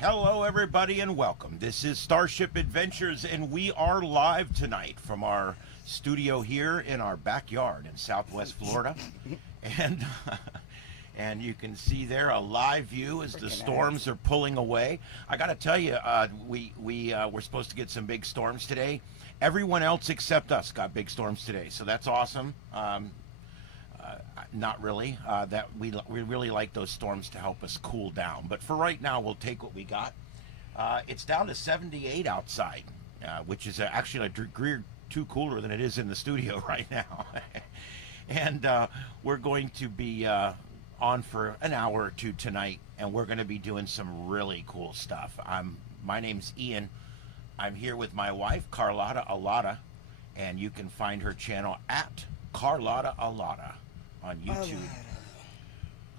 Hello, everybody, and welcome. This is Starship Adventures, and we are live tonight from our studio here in our backyard in Southwest Florida. And and you can see there a live view as the storms are pulling away. I got to tell you, we're supposed to get some big storms today. Everyone else except us got big storms today, so that's awesome. Not really. That we really like those storms to help us cool down. But for right now, we'll take what we got. It's down to 78 outside, which is actually a degree or two cooler than it is in the studio right now. And we're going to be on for an hour or two tonight, and we're going to be doing some really cool stuff. My name's Ian. I'm here with my wife, Carlotta Alada, and you can find her channel at Carlotta Alada on YouTube.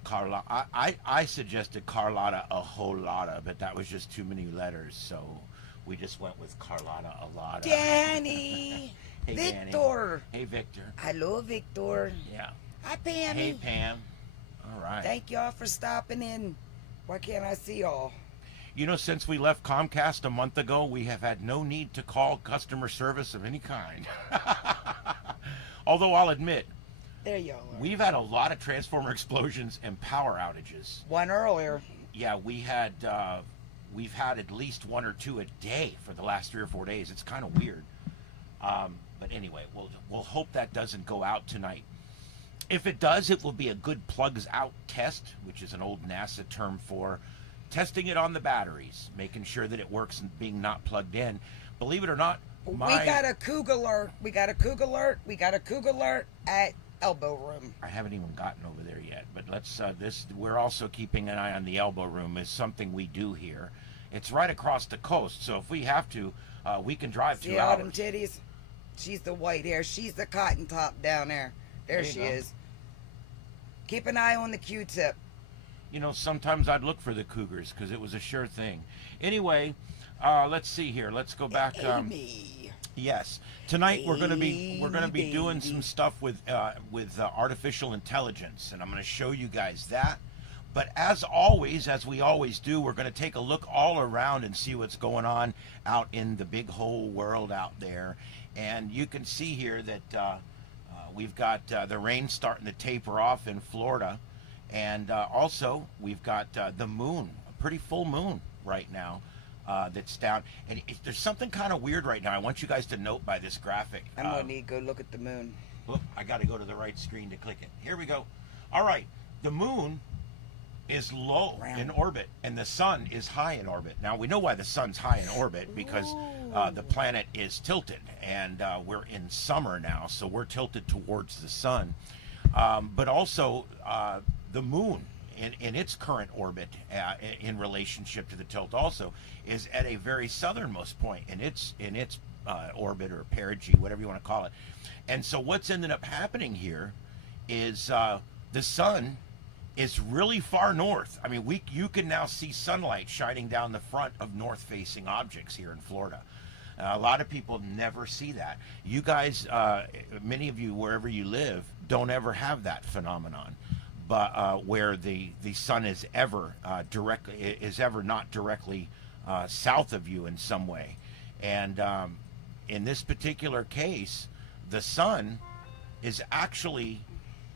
Carla, I suggested Carlotta a whole lotta, but that was just too many letters, so we just went with Carlotta Alada. Danny! Hey, Victor! Danny. Hey, Victor. Hello, Victor. Yeah. Hi, Pam. Hey, Pam. All right. Thank y'all for stopping in. Why can't I see y'all? You know, since we left Comcast a month ago, we have had no need to call customer service of any kind. Although I'll admit, There y'all are. we've had a lot of transformer explosions and power outages. One earlier. Yeah, we've had at least one or two a day for the last 3 or 4 days. It's kind of weird. But anyway, we'll hope that doesn't go out tonight. If it does, it will be a good plugs out test, which is an old NASA term for testing it on the batteries, making sure that it works and being not plugged in. Believe it or not, We got a Coug alert. We got a Coug alert. We got a Coug alert at Elbow Room. I haven't even gotten over there yet, but let's we're also keeping an eye on the Elbow Room. Is something we do here. It's right across the coast, so if we have to, we can drive See 2 all hours. them titties? She's the white hair. She's the cotton top down there. There she is. Keep an eye on the Q-tip. You know, sometimes I'd look for the cougars because it was a sure thing. Anyway, let's see here. Let's go back. Amy. Yes, tonight we're gonna be doing some stuff with artificial intelligence, and I'm gonna show you guys that. But as always, as we always do, we're gonna take a look all around and see what's going on out in the big whole world out there. And you can see here that we've got the rain starting to taper off in Florida, and also we've got the moon, a pretty full moon right now. That's down, and there's something kind of weird right now. I want you guys to note by this graphic. I'm gonna need to go look at the moon. Look, I got to go to the right screen to click it. Here we go. All right, the moon is low in orbit, and the sun is high in orbit. Now we know why the sun's high in orbit, because the planet is tilted, and we're in summer now, so we're tilted towards the sun. But also the moon, in its current orbit, in relationship to the tilt, also is at a very southernmost point in its orbit, or perigee, whatever you want to call it. And so what's ended up happening here is the sun is really far north. I mean, you can now see sunlight shining down the front of north-facing objects here in Florida. A lot of people never see that. You guys, many of you, wherever you live, don't ever have that phenomenon. But where the sun is ever not directly south of you in some way. And in this particular case, the sun is actually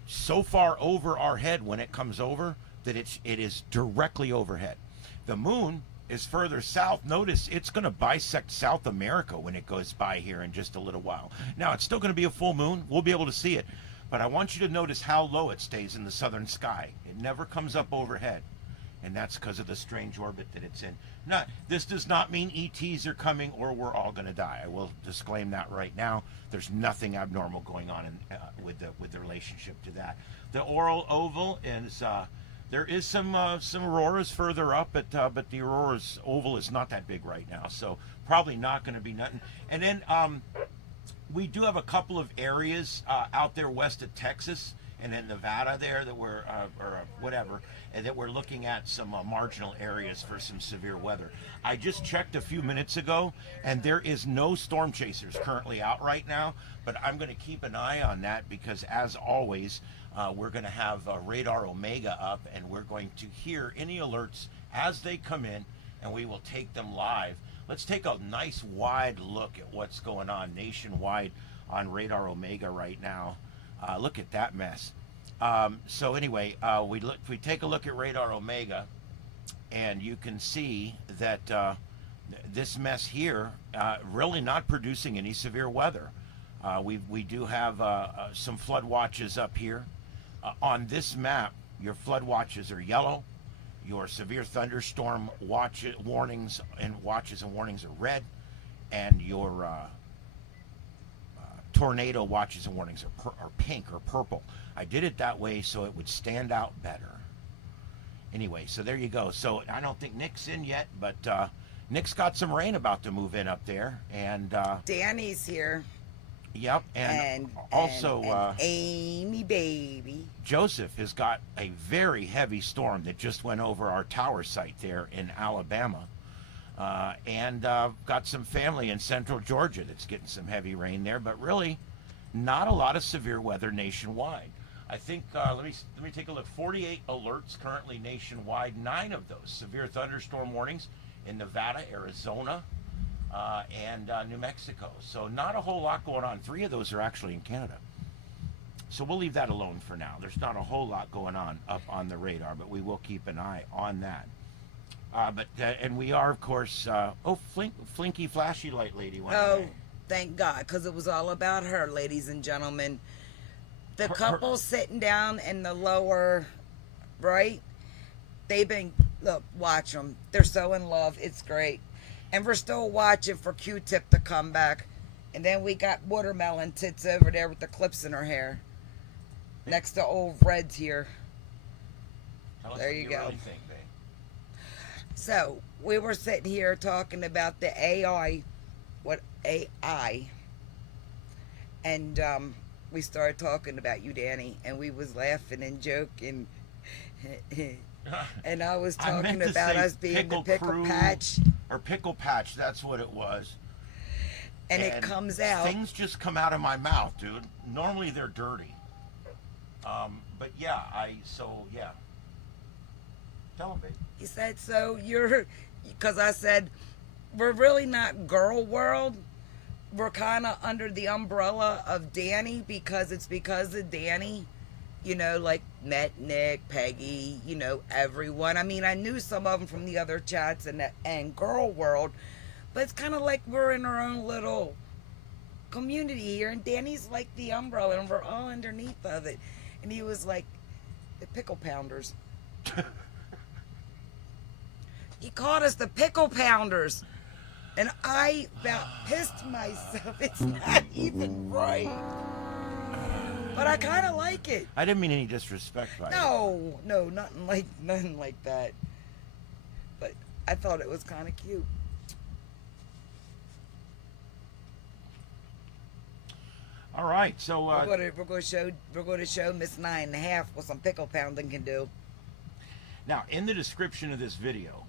so far over our head when it comes over that it is directly overhead. The moon is further south. Notice it's going to bisect South America when it goes by here in just a little while. Now, it's still going to be a full moon. We'll be able to see it. But I want you to notice how low it stays in the southern sky. It never comes up overhead. And that's because of the strange orbit that it's in. This does not mean ETs are coming or we're all going to die. I will disclaim that right now. There's nothing abnormal going on with the relationship to that. The auroral oval is there is some auroras further up, but the aurora's oval is not that big right now, so probably not going to be nothing. And then we do have a couple of areas out there west of Texas and in Nevada there that we're and that we're looking at some marginal areas for some severe weather. I just checked a few minutes ago, and there is no storm chasers currently out right now, but I'm going to keep an eye on that because, as always, we're going to have Radar Omega up, and we're going to hear any alerts as they come in, and we will take them live. Let's take a nice wide look at what's going on nationwide on Radar Omega right now. Look at that mess. So anyway, we take a look at Radar Omega, and you can see that this mess here really not producing any severe weather. We do have some flood watches up here. On this map, your flood watches are yellow. Your severe thunderstorm warnings and watches and warnings are red, and your tornado watches and warnings are pink or purple. I did it that way so it would stand out better. Anyway, so there you go. So I don't think Nick's in yet, but Nick's got some rain about to move in up there, and Danny's here. Yep, and also and Amy baby. Joseph has got a very heavy storm that just went over our tower site there in Alabama, and got some family in central Georgia that's getting some heavy rain there, but really not a lot of severe weather nationwide. I think let me take a look. 48 alerts currently nationwide. 9 of those severe thunderstorm warnings in Nevada, Arizona, and New Mexico. So not a whole lot going on. 3 of those are actually in Canada. So we'll leave that alone for now. There's not a whole lot going on up on the radar, but we will keep an eye on that. And we are, of course, Flinky Flashy Light Lady went away. Thank God, because it was all about her, ladies and gentlemen. The couple sitting down in the lower right, they've been, look, watch them. They're so in love. It's great. And we're still watching for Q-Tip to come back. And then we got Watermelon Tits over there with the clips in her hair. Next to old Red's here. There you go. Really think, babe. So, we were sitting here talking about the AI. What AI? And we started talking about you, Danny. And we was laughing and joking. And I was talking about us being the Pickle Patch. Or Pickle Patch, that's what it was. And it comes out. Things just come out of my mouth, dude. Normally they're dirty. But yeah, yeah. Tell him, babe. He said, so because I said, we're really not girl world. We're kind of under the umbrella of Danny because it's because of Danny. You know, like met Nick, Peggy, you know, everyone. I mean, I knew some of them from the other chats and girl world, but it's kind of like we're in our own little community here, and Danny's like the umbrella, and we're all underneath of it. And he was like, the Pickle Pounders. He called us the Pickle Pounders. And I about pissed myself. It's not even right. But I kind of like it. I didn't mean any disrespect by it. No, nothing like that. But I thought it was kind of cute. All right, so we're going to show Miss 9.5 what some pickle pounding can do. Now, in the description of this video,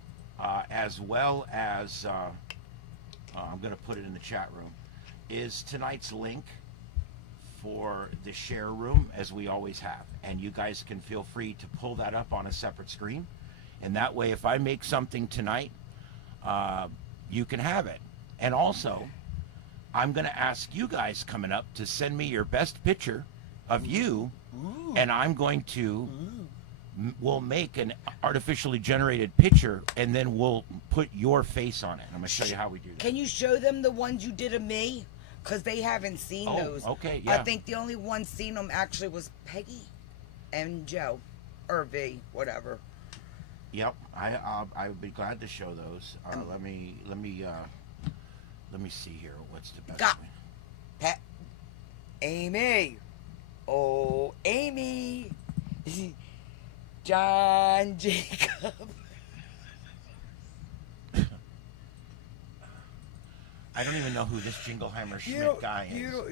as well as I'm going to put it in the chat room, is tonight's link for the share room, as we always have, and you guys can feel free to pull that up on a separate screen, and that way if I make something tonight, you can have it. And also, I'm going to ask you guys coming up to send me your best picture of you. Ooh. And I'm going to we'll make an artificially generated picture, and then we'll put your face on it. I'm going to show you how we do that. Can you show them the ones you did of me? Because they haven't seen those. Okay, yeah. I think the only one seen them actually was Peggy and Joe, or V, whatever. Yep, I would be glad to show those. Let me see here. What's the best one? Amy. Oh, Amy. John Jacob. I don't even know who this Jingleheimer Schmidt guy is.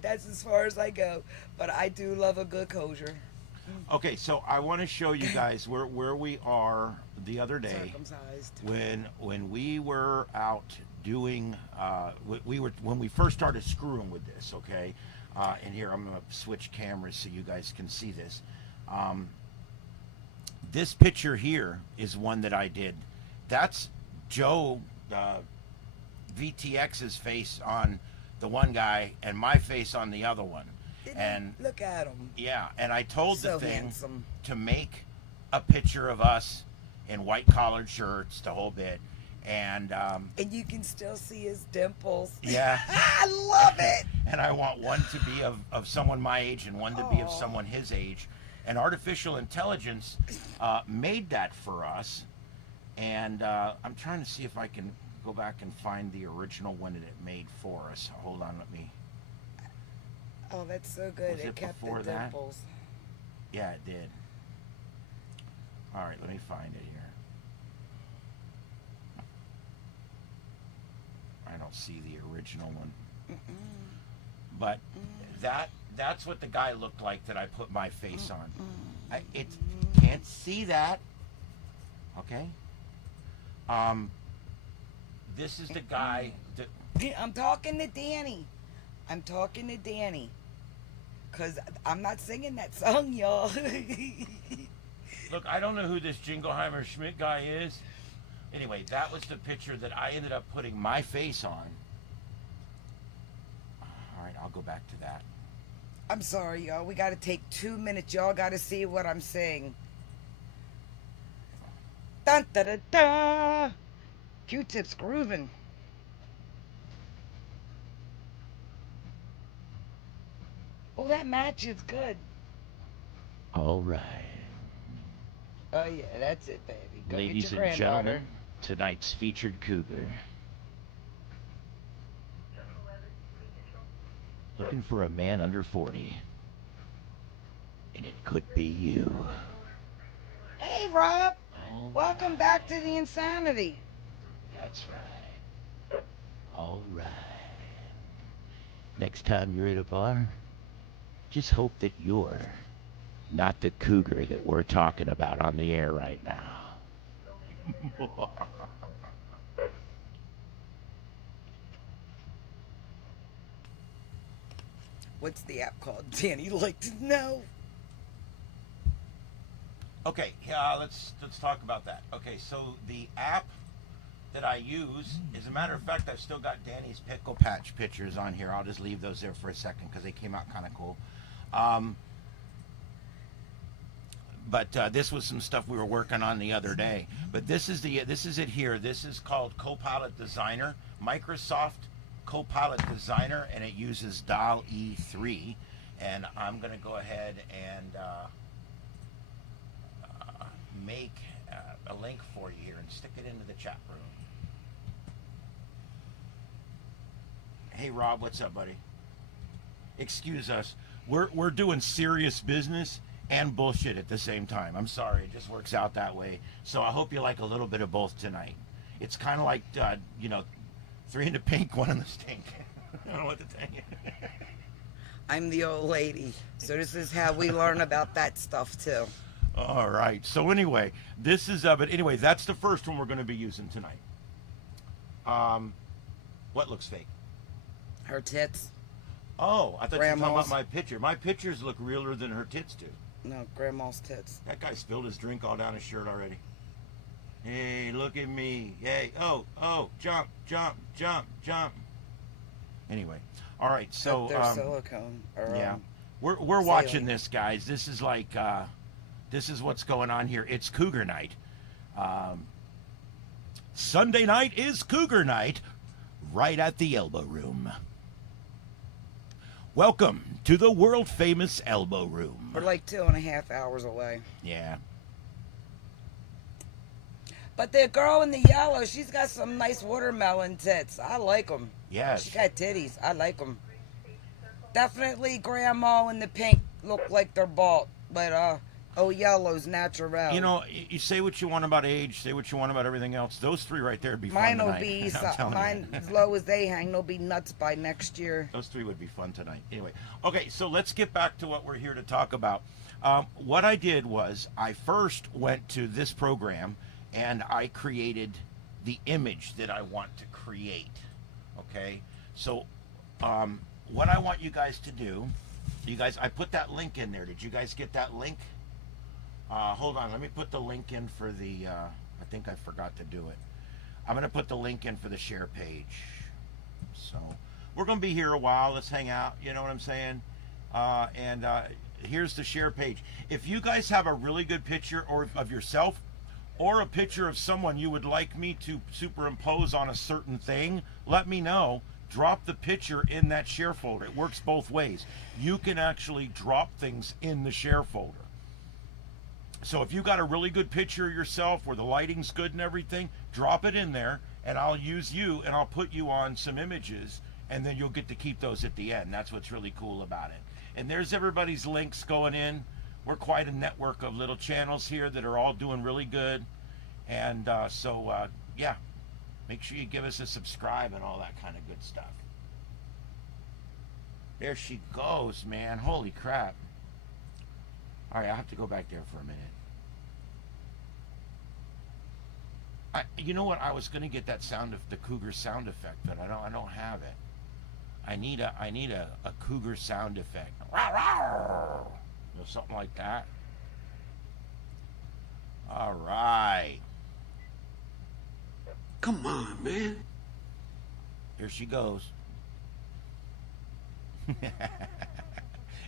That's as far as I go. But I do love a good kosher. Okay, so I want to show you guys where we are the other day. Circumcised. When we were out doing when we first started screwing with this, okay? And here I'm gonna switch cameras so you guys can see this. This picture here is one that I did. That's Joe VTX's face on the one guy and my face on the other one. And look at him. Yeah, and I told So the thing handsome. to make a picture of us in white collared shirts, the whole bit. And you can still see his dimples. Yeah. I love it. And I want one to be of someone my age and one to be of Aw. someone his age. And artificial intelligence made that for us. And I'm trying to see if I can go back and find the original one that it made for us. Hold on, let me. Oh, that's so good. Was it kept before the that? dimples. Yeah, it did. All right, let me find it here. I don't see the original one. But that's what the guy looked like that I put my face on. It can't see that. Okay. This is the guy that I'm talking to Danny. I'm talking to Danny. Because I'm not singing that song, y'all. Look, I don't know who this Jingleheimer Schmidt guy is. Anyway, that was the picture that I ended up putting my face on. All right, I'll go back to that. I'm sorry, y'all. We got to take 2 minutes. Y'all got to see what I'm saying. Dun da da da. Q-tip's grooving. Oh, that match is good. All right. Oh, yeah, that's it, baby. Go Ladies get your and granddaughter. gentlemen, tonight's featured cougar. Looking for a man under 40. And it could be you. Hey, Rob. All Welcome back to the insanity. That's right. All right. Next time you're at a bar, just hope that you're not the cougar that we're talking about on the air right now. What's the app called? Danny like to know. Okay, let's talk about that. Okay, so the app that I use, as a matter of fact, I've still got Danny's Pickle Patch pictures on here. I'll just leave those there for a second because they came out kind of cool. But this was some stuff we were working on the other day. But this is it here. This is called Copilot Designer, Microsoft Copilot Designer, and it uses DALL-E 3. And I'm going to go ahead and make a link for you here and stick it into the chat room. Hey Rob, what's up, buddy? Excuse us. We're doing serious business and bullshit at the same time. I'm sorry, it just works out that way. So I hope you like a little bit of both tonight. It's kind of like, three in the pink, one in the stink. I don't know what to tell you. I'm the old lady. So this is how we learn about that stuff too. All right. So anyway, this is but anyway, that's the first one we're going to be using tonight. What looks fake? Her tits. Oh, I thought you were talking about Grandma's. my picture. My pictures look realer than her tits do. No, grandma's tits. That guy spilled his drink all down his shirt already. Hey, look at me. Hey, oh, jump, jump, jump, jump. Anyway, all right. So They're silicone. Or, yeah, we're watching saline. this, guys. This is like this is what's going on here. It's Cougar Night. Sunday night is Cougar Night, right at the Elbow Room. Welcome to the world famous Elbow Room. We're like 2.5 hours away. Yeah. But the girl in the yellow, she's got some nice watermelon tits. I like them. Yes. She got titties. I like them. Definitely grandma in the pink look like they're bald. But, yellow's natural. You know, you say what you want about age, say what you want about everything else. Those three right there would be Mine fun will tonight. be, I'm telling you. mine as low as they hang, they'll be nuts by next year. Those three would be fun tonight. Anyway, okay, so let's get back to what we're here to talk about. What I did was I first went to this program and I created the image that I want to create. Okay, so what I want you guys to do, I put that link in there. Did you guys get that link? Hold on, let me put the link in for the, I think I forgot to do it. I'm going to put the link in for the share page. So we're going to be here a while. Let's hang out. You know what I'm saying? And here's the share page. If you guys have a really good picture or of yourself or a picture of someone you would like me to superimpose on a certain thing, let me know. Drop the picture in that share folder. It works both ways. You can actually drop things in the share folder. So if you got a really good picture of yourself where the lighting's good and everything, drop it in there and I'll use you and I'll put you on some images and then you'll get to keep those at the end. That's what's really cool about it. And there's everybody's links going in. We're quite a network of little channels here that are all doing really good. And yeah, make sure you give us a subscribe and all that kind of good stuff. There she goes, man. Holy crap. All right, I have to go back there for a minute. You know what? I was gonna get that sound of the cougar sound effect, but I don't have it. I need a cougar sound effect, or something like that. All right. Come on, man. Here she goes.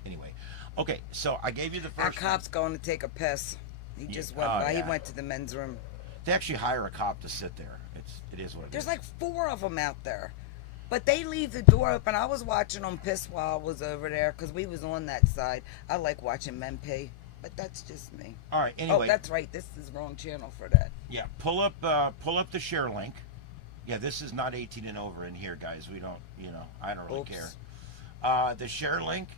Anyway, okay. So I gave you the Our first. cop's going to take a piss. He just went oh, by. yeah. He went to the men's room. They actually hire a cop to sit there. It is what it is. There's like 4 of them out there. But they leave the door open. I was watching them piss while I was over there because we was on that side. I like watching men pee, but that's just me. All right. Anyway. Oh, that's right. This is the wrong channel for that. Yeah. Pull up the share link. Yeah, this is not 18 and over in here, guys. We don't. I don't really Oops. care. The share link.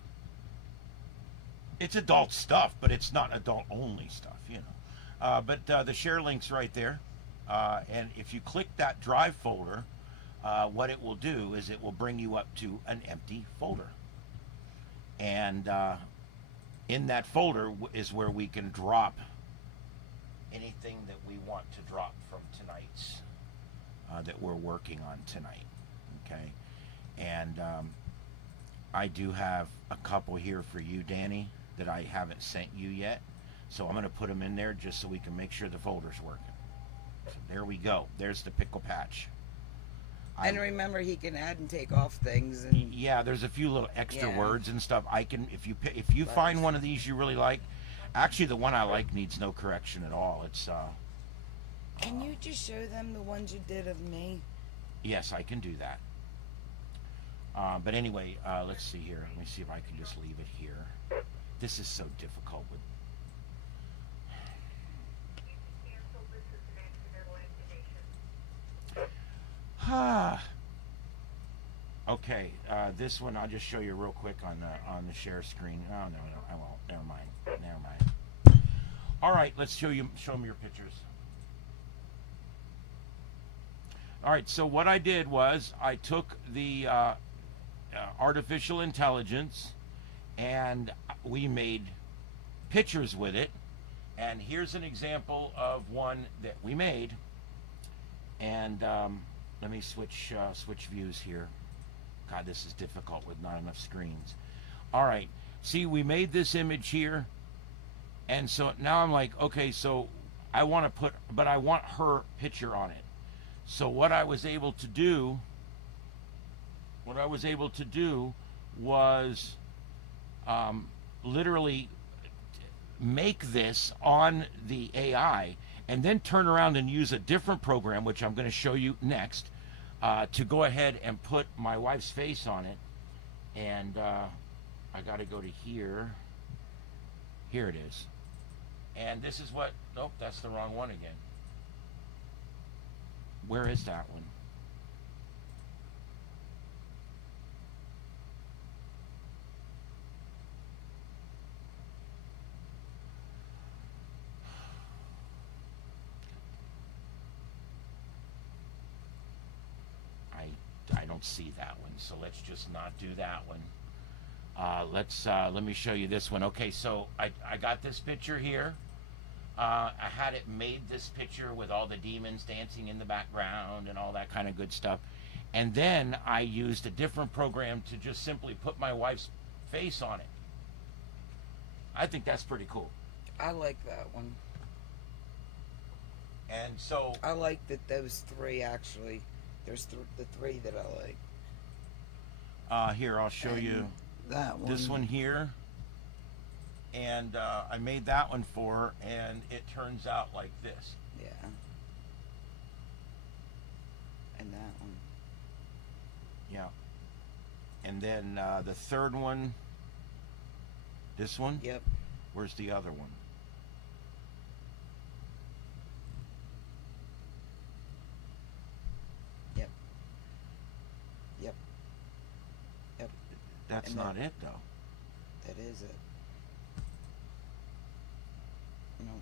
It's adult stuff, but it's not adult only stuff. But the share link's right there. And if you click that drive folder, what it will do is it will bring you up to an empty folder. And in that folder is where we can drop anything that we want to drop from tonight's, that we're working on tonight. Okay. And I do have a couple here for you, Danny, that I haven't sent you yet. So I'm going to put them in there just so we can make sure the folder's working. So there we go. There's the pickle patch. And remember, he can add and take off things. And Yeah, there's a few little extra Yeah. words and stuff. I can, if you find one of these you really like, actually the one I like needs no correction at all. It's can you just show them the ones you did of me? yes, I can do that. But anyway, let's see here. Let me see if I can just leave it here. This is so difficult with. Okay, this one I'll just show you real quick on the share screen. Oh no, I won't. Never mind. All right, let's show them your pictures. All right, so what I did was I took the artificial intelligence and we made pictures with it. And here's an example of one that we made. And let me switch views here. God, this is difficult with not enough screens. All right, see, we made this image here, and so now I'm like, okay, so I want her picture on it. So what I was able to do was literally make this on the AI and then turn around and use a different program, which I'm going to show you next, to go ahead and put my wife's face on it. And I got to go to here. Here it is. And this is what, nope, that's the wrong one again. Where is that one? I don't see that one, so let's just not do that one. Let me show you this one. Okay, so I got this picture here. I had it made this picture with all the demons dancing in the background and all that kind of good stuff. And then I used a different program to just simply put my wife's face on it. I think that's pretty cool. I like that one. And so, I like that those three actually. There's the three that I like. here, I'll show you That one. this one here. And I made that one for her, and it turns out like this. Yeah. And that one. Yeah. And then the third one, this one. Yep. Where's the other one? Yep. Yep. Yep. That's And not then- it, though. That is it. No.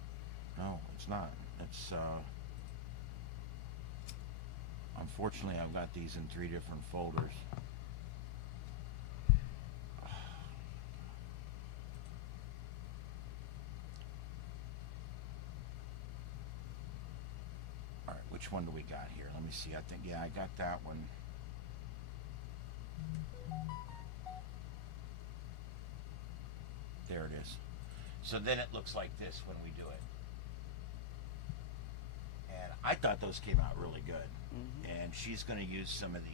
No, it's not. It's unfortunately, I've got these in 3 different folders. All right, which one do we got here? Let me see. I think, yeah, I got that one. There it is. So then it looks like this when we do it. And I thought those came out really good. Mm-hmm. And she's going to use some of these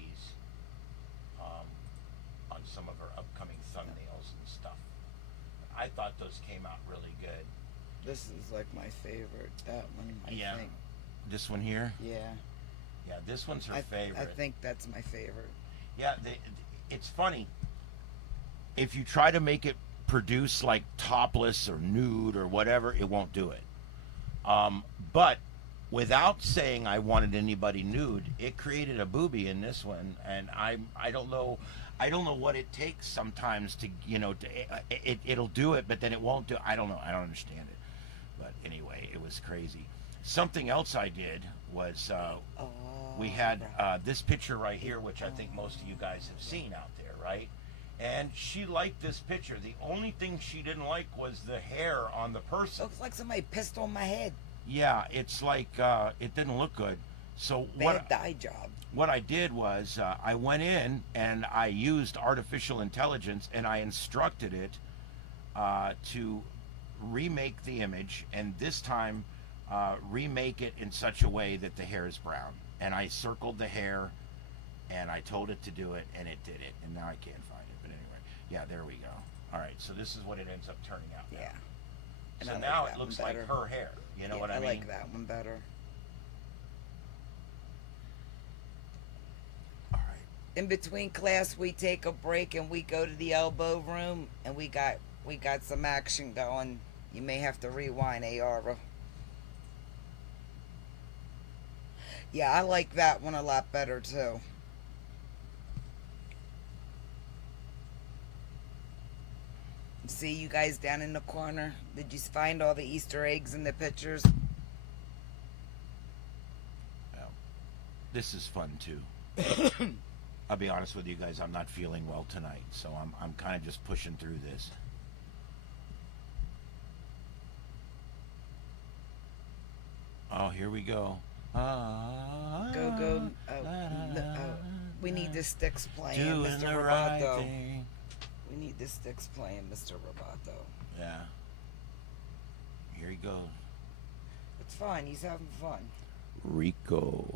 on some of her upcoming thumbnails and stuff. I thought those came out really good. This is like my favorite. That one, I think. This one here? Yeah. Yeah, this one's her I favorite. think that's my favorite. Yeah, it's funny. If you try to make it produce like topless or nude or whatever, it won't do it. But without saying I wanted anybody nude, it created a boobie in this one, and I don't know what it takes sometimes to it'll do it, but then it won't do. I don't know. I don't understand it. But anyway, it was crazy. Something else I did was we had this picture right here, which I think most of you guys have seen out there, right? And she liked this picture. The only thing she didn't like was the hair on the person. Looks like somebody pissed on my head. Yeah, it's like it didn't look good. So Bad dye job. what I did was I went in and I used artificial intelligence and I instructed it to remake the image, and this time remake it in such a way that the hair is brown. And I circled the hair and I told it to do it, and it did it. And now I can't find it. But anyway, yeah, there we go. All right, so this is what it ends up turning out now. Yeah. And So I like now that it looks one like better. her hair. You know Yeah, what I mean? like that one better. All right. In between class, we take a break and we go to the elbow room, and we got some action going. You may have to rewind, Ayara. Yeah, I like that one a lot better too. See you guys down in the corner? Did you find all the Easter eggs in the pictures? Well, this is fun too. I'll be honest with you guys, I'm not feeling well tonight, so I'm kind of just pushing through this. Oh, here we go. Go. We need the sticks playing, Doing Mr. the right Roboto. thing. We need the sticks playing, Mr. Roboto. Yeah. Here he goes. It's fine. He's having fun. Rico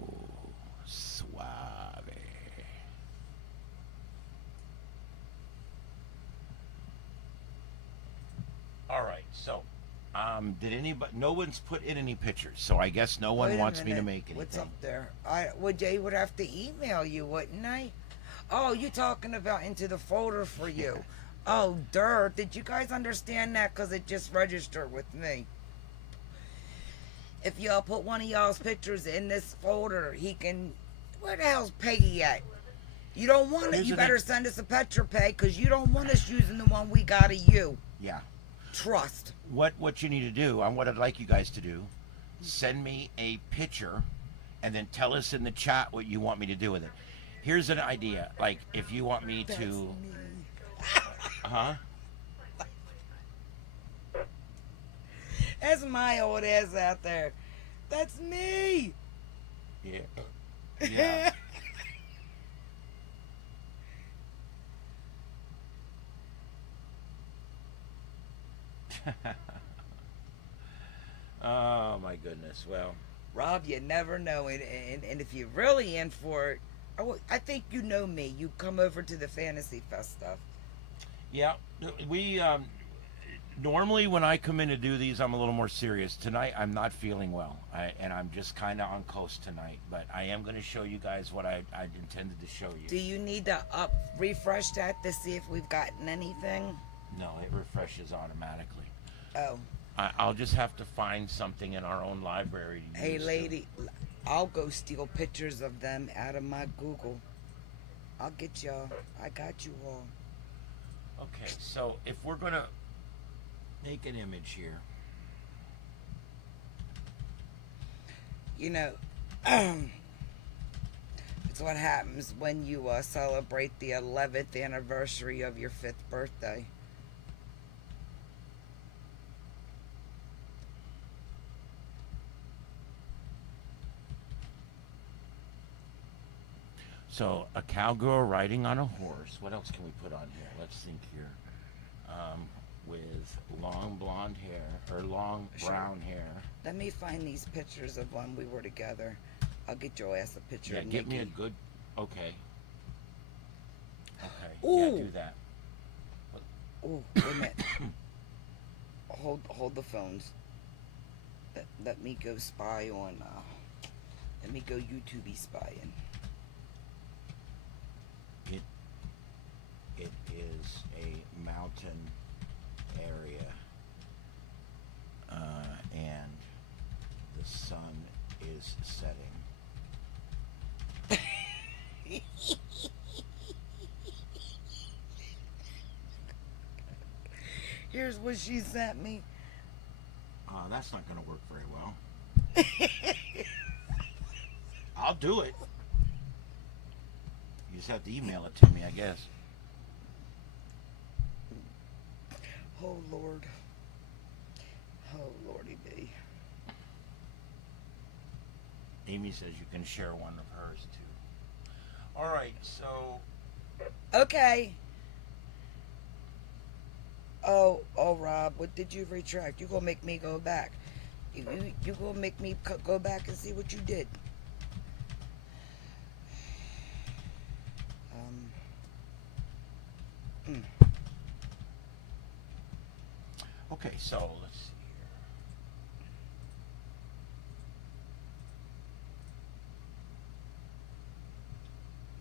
Suave. All right, so did anybody? No one's put in any pictures, so I guess no one Wait a wants me to minute. make anything. What's up there? Jay would have to email you, wouldn't I? Oh, you talking about into the folder for you? Oh, dirt. Did you guys understand that? Because it just registered with me. If y'all put one of y'all's pictures in this folder, he can. Where the hell's Peggy at? You don't want it. Here's You the thing. better send us a picture, Peg, because you don't want us using the one we got of you. Yeah. Trust. What you need to do, and what I'd like you guys to do, send me a picture, and then tell us in the chat what you want me to do with it. Here's an idea. Like, if you want me That's to, me. huh? That's my old ass out there. That's me. Yeah. Yeah. Oh my goodness. Well, Rob, you never know. And if you're really in for it, I think you know me. You come over to the Fantasy Fest stuff. Yeah, we normally when I come in to do these, I'm a little more serious. Tonight, I'm not feeling well, and I'm just kind of on coast tonight. But I am going to show you guys what I intended to show you. Do you need to refresh that to see if we've gotten anything? No, it refreshes automatically. Oh. I'll just have to find something in our own library to Hey, use lady, I'll go steal pictures of them out of my Google. I'll get y'all. I got you all. Okay, so if we're going to make an image here. You know, it's what happens when you celebrate the 11th anniversary of your 5th birthday. So, a cowgirl riding on a horse. What else can we put on here? Let's think here. With long blonde hair, or long brown hair. Let me find these pictures of when we were together. I'll get your ass a picture Yeah, of get me Nikki. a good... Okay. Okay, Ooh. yeah, do that. Oh, wait a minute. Hold the phones. Let me go spy on, let me go YouTube spying. It is a mountain area, and the sun is setting. Here's what she sent me. That's not going to work very well. I'll do it. You just have to email it to me, I guess. Oh, Lord. Oh, Lordy B. Amy says you can share one of hers, too. All right, so... Okay. Oh, Rob, what did you retract? You gonna make me go back. You gonna make me go back and see what you did. Okay, so let's see here.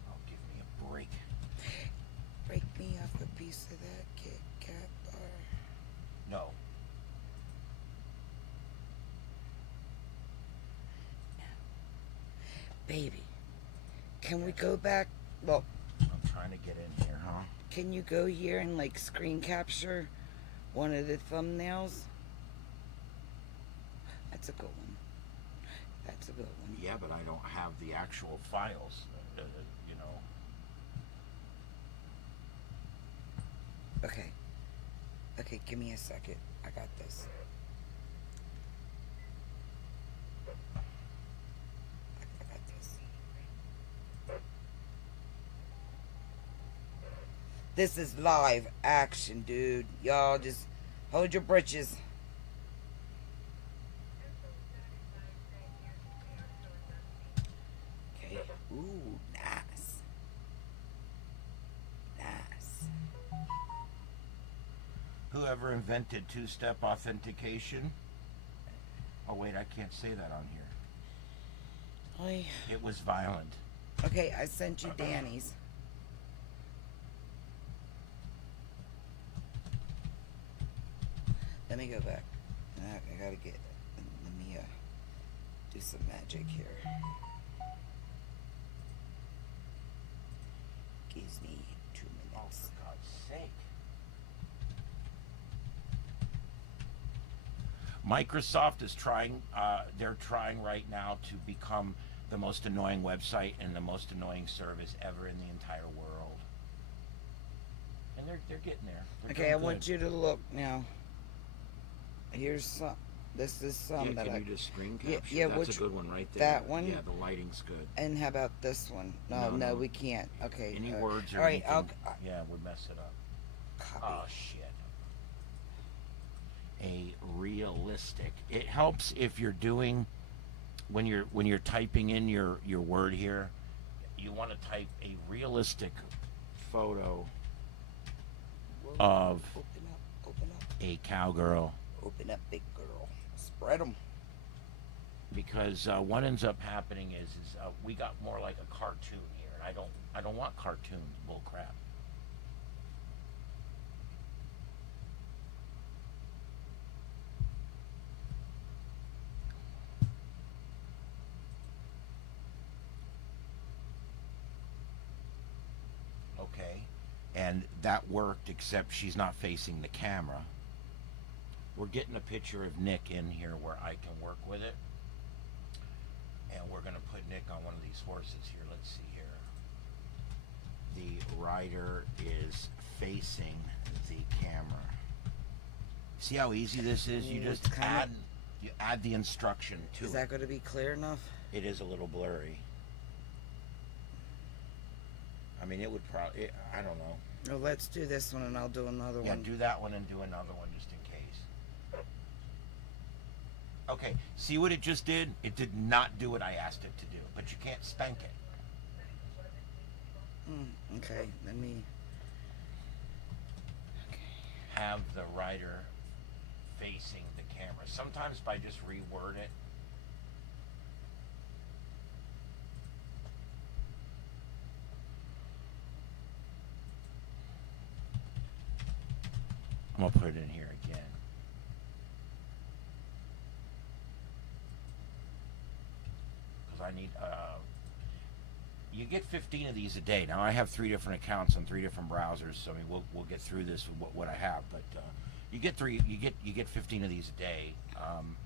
Oh, give me a break. Break me off a piece of that Kit Kat bar. No. Baby, can we go back? Well, I'm trying to get in here, huh? can you go here and like screen capture one of the thumbnails? That's a good one. That's a good one. Yeah, but I don't have the actual files, you know. Okay. Okay, give me a second. I got this. I got this. This is live action, dude. Y'all just hold your britches. Okay. Ooh, nice. Nice. Whoever invented two-step authentication. Oh, wait, I can't say that on here. Oy. It was violent. Okay, I sent you Danny's. Let me go back. I gotta get. Let me do some magic here. Gives me 2 Oh, minutes. for God's sake. Microsoft is trying, they're trying right now to become the most annoying website and the most annoying service ever in the entire world. And they're getting there. They're Okay, doing I want good. you to look now. Here's some. This is some Yeah, that can I. you just screen Yeah, capture? yeah, That's which- a good one right there. that one? Yeah, the lighting's good. And how about this one? No, No, no. we can't. Okay. Any words or all right, anything, I'll yeah, would mess it up. copy. Oh, shit. A realistic. It helps if you're doing when you're typing in your word here, you want to type a realistic photo Whoa, of open up, a cowgirl, open up, big girl. Spread them. because what ends up happening is we got more like a cartoon here, and I don't want cartoons, bull crap. Okay, and that worked, except she's not facing the camera. We're getting a picture of Nick in here where I can work with it. And we're going to put Nick on one of these horses here. Let's see here. The rider is facing the camera. See how easy this is? You just add the instruction to it. Is that going to be clear enough? It is a little blurry. I mean, it would probably, I don't know. No, let's do this one and I'll do another Yeah, one. do that one and do another one just in case. Okay, see what it just did? It did not do what I asked it to do, but you can't spank it. Okay, let me... Have the rider facing the camera. Sometimes by just reword it. I'm gonna put it in here again. Because I need, you get 15 of these a day. Now I have 3 different accounts on 3 different browsers, so I mean we'll get through this with what I have. But you get 15 of these a day,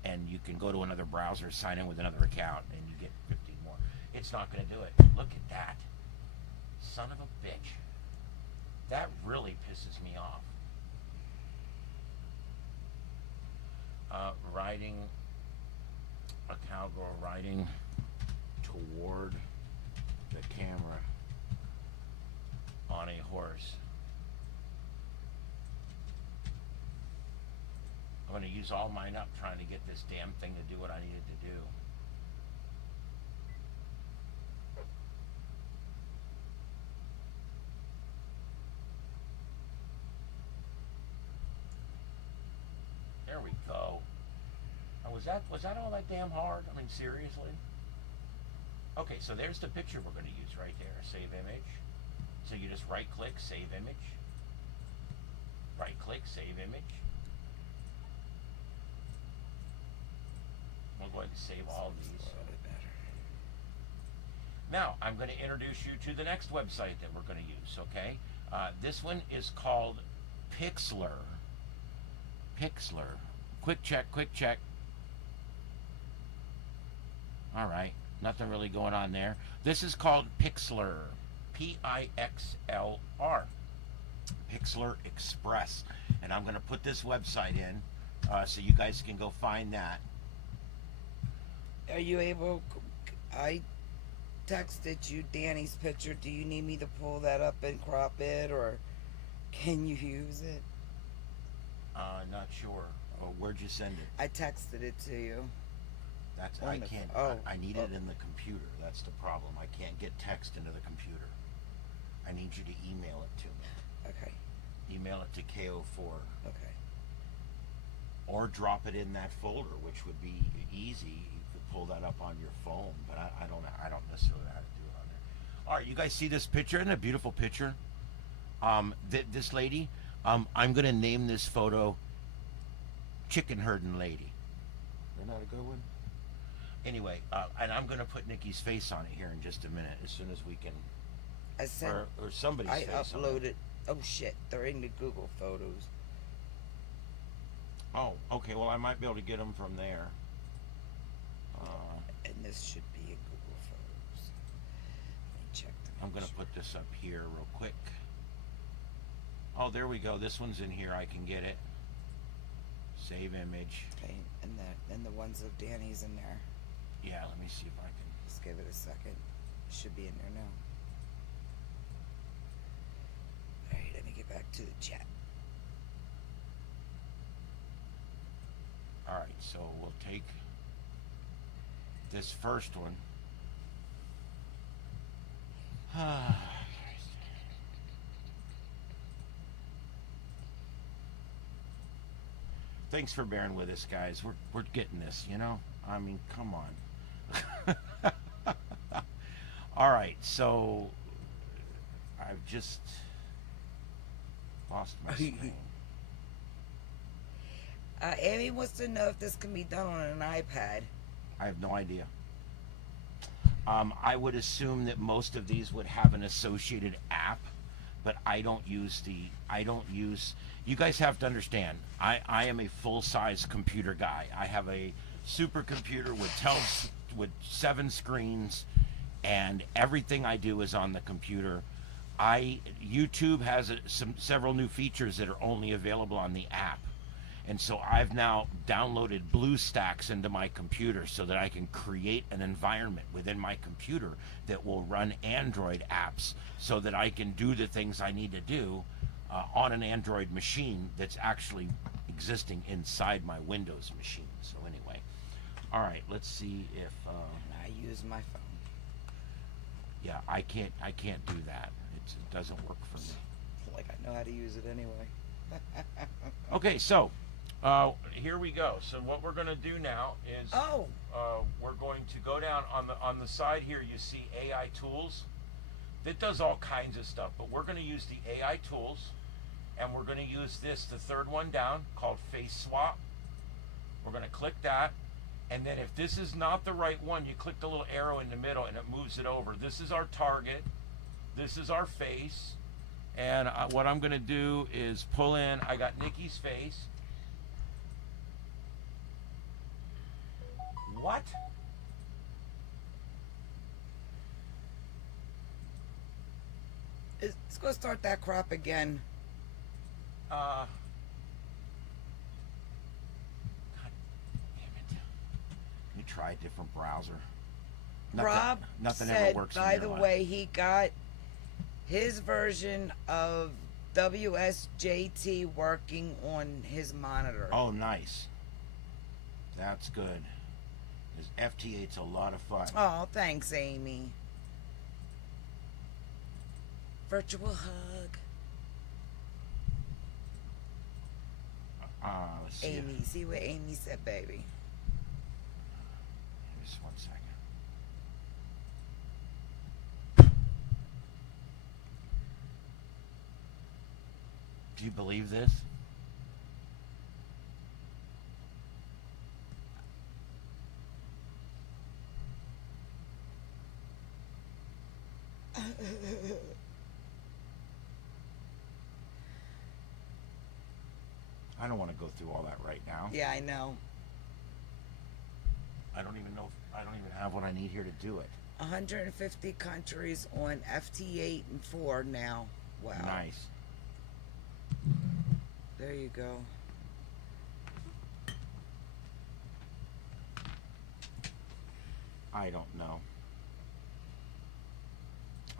and you can go to another browser, sign in with another account, and you get 15 more. It's not going to do it. Look at that, son of a bitch. That really pisses me off. Riding a cowgirl riding toward the camera on a horse. I'm going to use all mine up trying to get this damn thing to do what I need it to do. There we go. Was that all that damn hard? I mean, seriously? Okay, so there's the picture we're going to use right there. Save image. So you just right click, save image. Right click, save image. We'll go ahead and save all these. Now, I'm going to introduce you to the next website that we're going to use, okay? This one is called Pixlr. Pixlr. Quick check, quick check. All right, nothing really going on there. This is called Pixlr. P-I-X-L-R. Pixlr Express. And I'm going to put this website in so you guys can go find that. Are you able... I texted you Danny's picture. Do you need me to pull that up and crop it, or can you use it? Not sure. Well, where'd you send it? I texted it to you. That's On I the- can't. oh, I need it in the computer. That's the problem. I can't get text into the computer. I need you to email it to me. Okay. Email it to KO4, Okay. or drop it in that folder, which would be easy. You could pull that up on your phone, but I don't necessarily know how to do it on there. All right, you guys see this picture? Isn't it a beautiful picture? This lady. I'm gonna name this photo Chicken Herding Lady. Isn't that a good one? Anyway, and I'm gonna put Nikki's face on it here in just a minute, as soon as we can, I sent... or somebody's I face on it. uploaded... Oh, shit. They're in the Google Photos. Oh, okay. Well, I might be able to get them from there. And this should be in Google Photos. Let me check the I'm gonna picture. put this up here real quick. Oh, there we go. This one's in here. I can get it. Save image. Okay, and the ones of Danny's in there. Yeah, let me see if I can. Just give it a second. It should be in there now. Alright, let me get back to the chat. All right, so we'll take this first one. Thanks for bearing with us, guys. We're getting this, you know? I mean, come on. All right, so I've just lost my screen. Amy wants to know if this can be done on an iPad. I have no idea. I would assume that most of these would have an associated app, but I don't use. You guys have to understand, I am a full-size computer guy. I have a supercomputer with 7 screens, and everything I do is on the computer. YouTube has several new features that are only available on the app. And so I've now downloaded BlueStacks into my computer so that I can create an environment within my computer that will run Android apps so that I can do the things I need to do on an Android machine that's actually existing inside my Windows machine. So anyway, all right, let's see if I use my phone. yeah, I can't do that. It doesn't work for me. Like I know how to use it anyway. Okay, so here we go. So what we're going to do now is we're going to go down on the side here. You see AI tools. That does all kinds of stuff, but we're going to use the AI tools, and we're going to use this, the third one down, called Face Swap. We're going to click that, and then if this is not the right one, you click the little arrow in the middle, and it moves it over. This is our target. This is our face, and what I'm going to do is pull in. I got Nikki's face. What? It's gonna start that crap again. God damn it. Let me try a different browser. Nothing ever said, works. by the way, he got his version of WSJT working on his monitor. Oh, nice. That's good. This FT8's a lot of fun. Oh, thanks, Amy. Virtual hug. Let's see. Amy, see what Amy said, baby. Just 1 second. Do you believe this? I don't want to go through all that right now. Yeah, I know. I don't even have what I need here to do it. 150 countries on FT8 and 4 now. Wow. Nice. There you go. I don't know.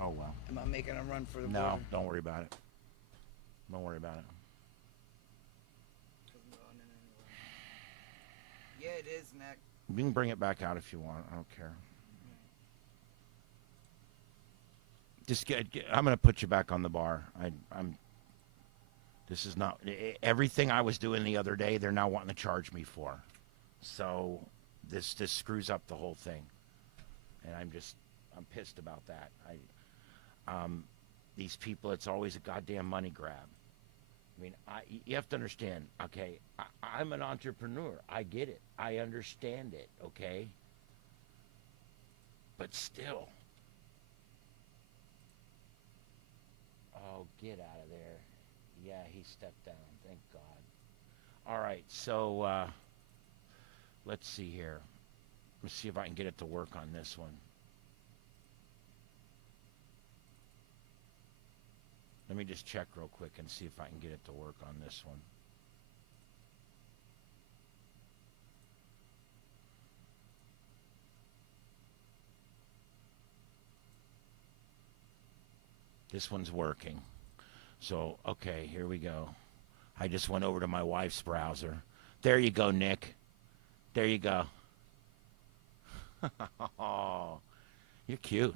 Oh well. Am I making a run for the No, border? don't worry about it. Don't worry about it. Yeah, it is, Nick. You can bring it back out if you want. I don't care. Just I'm going to put you back on the bar. This is not everything I was doing the other day. They're now wanting to charge me for. So this screws up the whole thing, and I'm pissed about that. These people, it's always a goddamn money grab. I mean, you have to understand, okay, I'm an entrepreneur. I get it. I understand it, okay? But still. Oh, get out of there. Yeah, he stepped down. Thank God. All right, so let's see here. Let's see if I can get it to work on this one. Let me just check real quick and see if I can get it to work on this one. This one's working. So, okay, here we go. I just went over to my wife's browser. There you go, Nick. There you go. Oh, you're cute.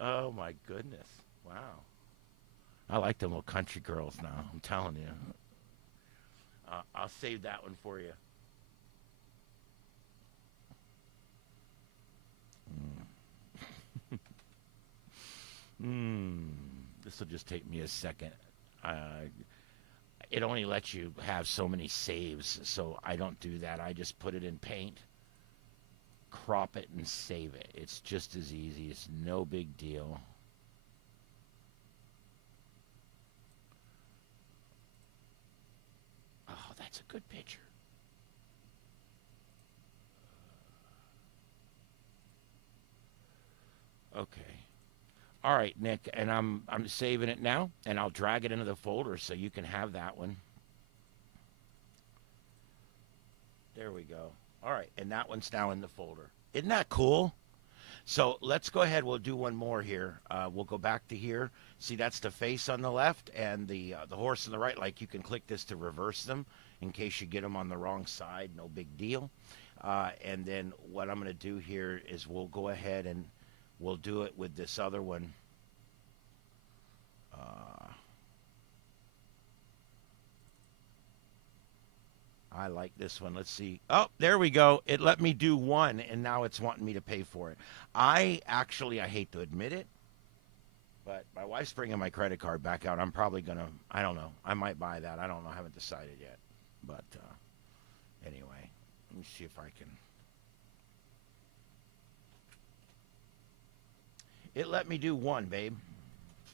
Oh my goodness. Wow. I like them little country girls now. I'm telling you. I'll save that one for you. This will just take me a second. It only lets you have so many saves, so I don't do that. I just put it in Paint, crop it, and save it. It's just as easy. It's no big deal. Oh, that's a good picture. Okay. All right, Nick, and I'm saving it now, and I'll drag it into the folder so you can have that one. There we go. All right, and that one's now in the folder. Isn't that cool? So let's go ahead. We'll do one more here. We'll go back to here. See, that's the face on the left and the horse on the right. Like, you can click this to reverse them in case you get them on the wrong side. No big deal. And then what I'm going to do here is we'll go ahead and we'll do it with this other one. I like this one. Let's see. Oh, there we go. It let me do one, and now it's wanting me to pay for it. I hate to admit it, but my wife's bringing my credit card back out. I'm probably going to, I don't know. I might buy that. I don't know. I haven't decided yet. But anyway, let me see if I can. It let me do one, babe.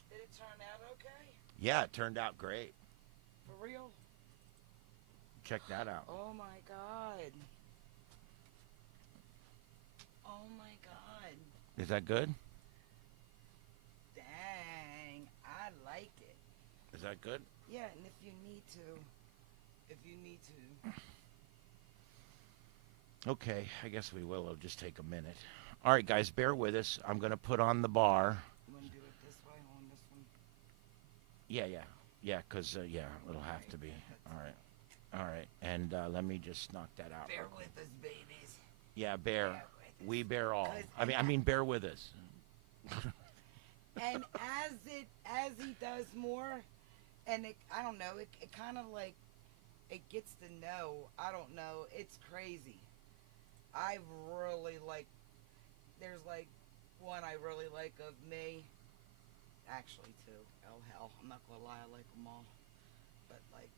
Did it turn out okay? Yeah, it turned out great. For real? Check that out. Oh my God. Oh my God. Is that good? Dang, I like it. Is that good? Yeah, and if you need to. Okay, I guess we will. It'll just take a minute. All right, guys, bear with us. I'm going to put on the bar. You want to do it this way on this one? Yeah, because, it'll have to be. All right, and let me just knock that out. Bear with us, babies. Yeah, bear. Bear with us. We bear all. 'Cause I mean, bear with us. And as he does more, and I don't know, it kind of like, it gets to know, I don't know, it's crazy. I really like, there's like one I really like of me. Actually, two. Oh, hell. I'm not going to lie. I like them all. But, like,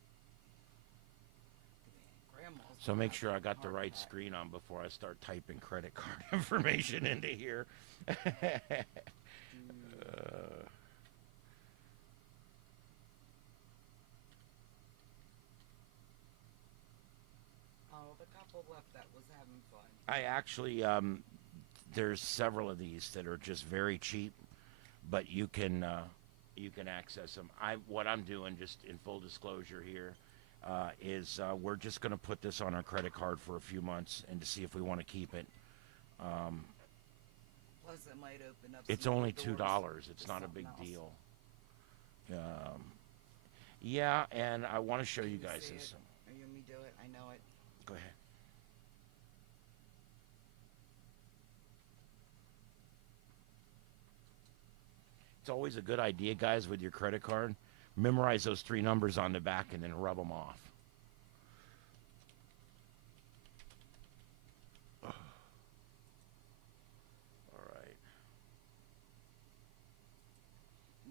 man, grandma's. So make sure I got the right screen on before I start typing credit card information into here. Oh, the couple left that was having fun. I actually, there's several of these that are just very cheap, but you can access them. What I'm doing, just in full disclosure here, is we're just going to put this on our credit card for a few months and to see if we want to keep it. Plus, it might open up. It's only $2. It's not a big deal. Yeah, and I want to show you guys this. Are you want me to do it? I know it. Go ahead. It's always a good idea, guys, with your credit card. Memorize those 3 numbers on the back and then rub them off. All right.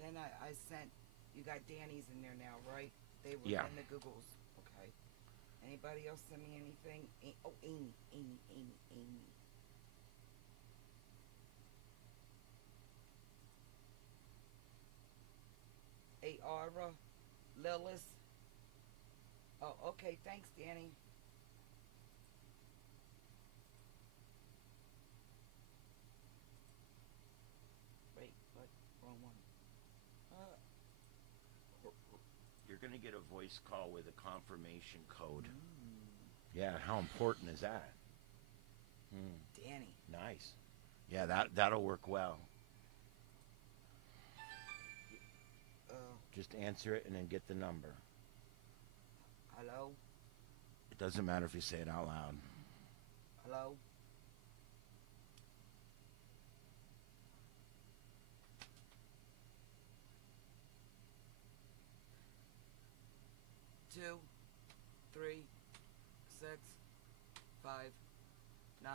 Then I sent, you got Danny's in there now, right? They were Yeah. in the Googles. Okay. Anybody else send me anything? Oh, Amy. Ara, Lilith. Oh, okay. Thanks, Danny. Wait, what? Wrong one. You're going to get a voice call with a confirmation code. Yeah, how important is that? Danny. Nice. Yeah, that'll work well. Just answer it and then get the number. Hello? It doesn't matter if you say it out loud. Hello? Two, 3, 6, 5, 9,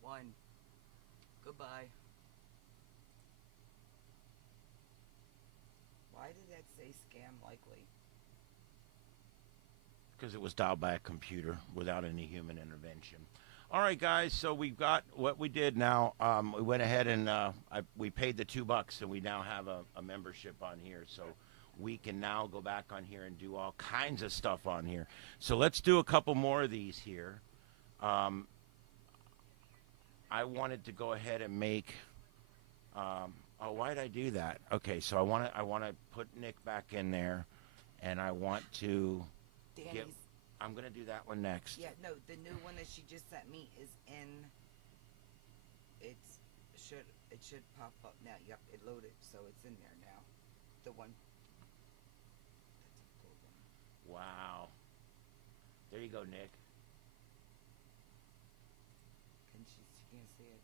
1. Goodbye. Why did that say scam likely? Because it was dialed by a computer without any human intervention. All right, guys. So we've got what we did now. We went ahead and we paid the $2, and we now have a membership on here. So we can now go back on here and do all kinds of stuff on here. So let's do a couple more of these here. I wanted to go ahead and make. Oh, why did I do that? Okay, so I want to put Nick back in there, and I want to. Danny's. I'm gonna do that one next. Yeah, no, the new one that she just sent me is in. It should pop up now. Yep, it loaded, so it's in there now. The one. That's a cool one. Wow. There you go, Nick. She can't see it.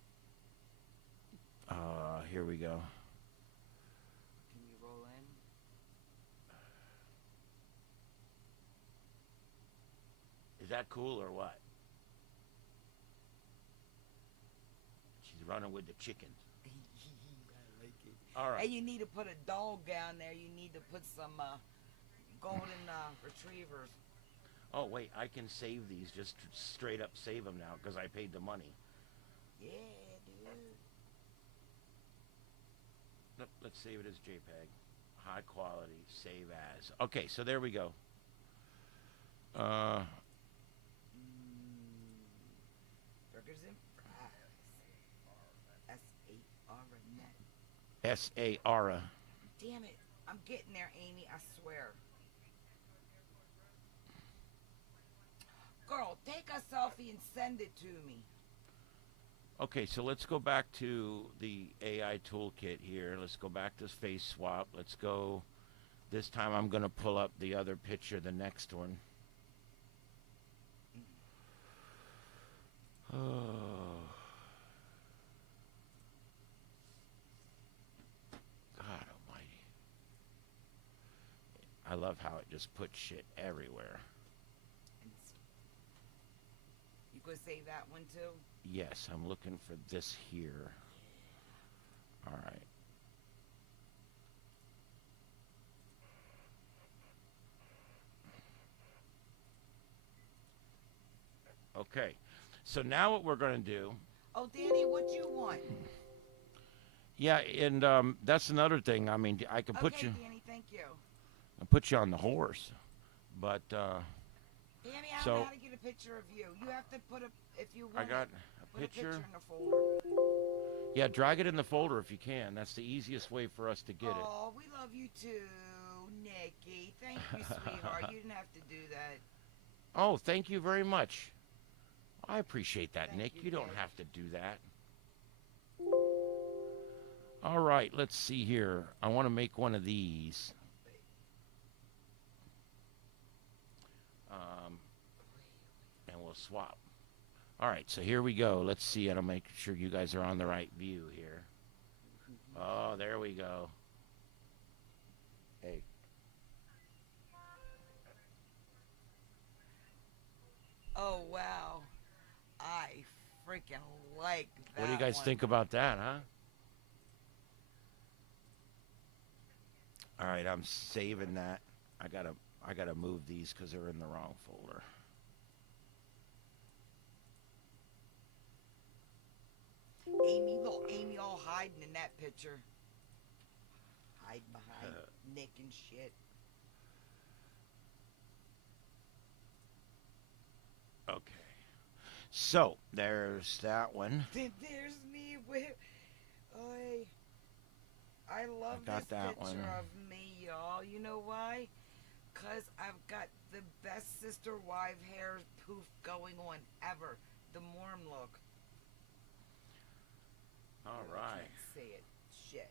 Here we go. Can you roll in? Is that cool or what? She's running with the chickens. I like it. All right. And you need to put a dog down there. You need to put some golden retrievers. Oh, wait, I can save these. Just straight up save them now because I paid the money. Yeah, dude. Let's save it as JPEG. High quality, save as. Okay, so there we go. Burgers and fries. S-A-R-A-Net. S-A-R-A. Damn it. I'm getting there, Amy. I swear. Girl, take a selfie and send it to me. Okay, so let's go back to the AI toolkit here. Let's go back to face swap. Let's go. This time I'm going to pull up the other picture, the next one. Oh. God almighty. I love how it just puts shit everywhere. You could save that one too? Yes, I'm looking for this here. All right. Okay. So now what we're going to do. Oh, Danny, what you want? Yeah, and that's another thing. I mean, I can put Okay, you. Danny, thank you. I'll put you on the horse, but Danny, I so don't know how to get a picture of you. You have to put if you want I got put a picture. in the folder. Yeah, drag it in the folder if you can. That's the easiest way for us to get it. Oh, we love you too, Nikki. Thank you, sweetheart. You didn't have to do that. Oh, thank you very much. I appreciate that, Thank Nick. you, You don't babe. have to do that. All right, let's see here. I want to make one of these. And we'll swap. All right, so here we go. Let's see. I'll make sure you guys are on the right view here. Oh, there we go. Hey. Oh, wow. I freaking like that. What do you guys one. think about that, huh? All right, I'm saving that. I gotta move these because they're in the wrong folder. Amy, look, Amy all hiding in that picture. Hide behind Nick and shit. Okay. So there's that one. Then there's me with. I love got this that picture one. of me, y'all. You know why? Because I've got the best sister wife hair poof going on ever. The Morm look. All You right. can't see it. Shit.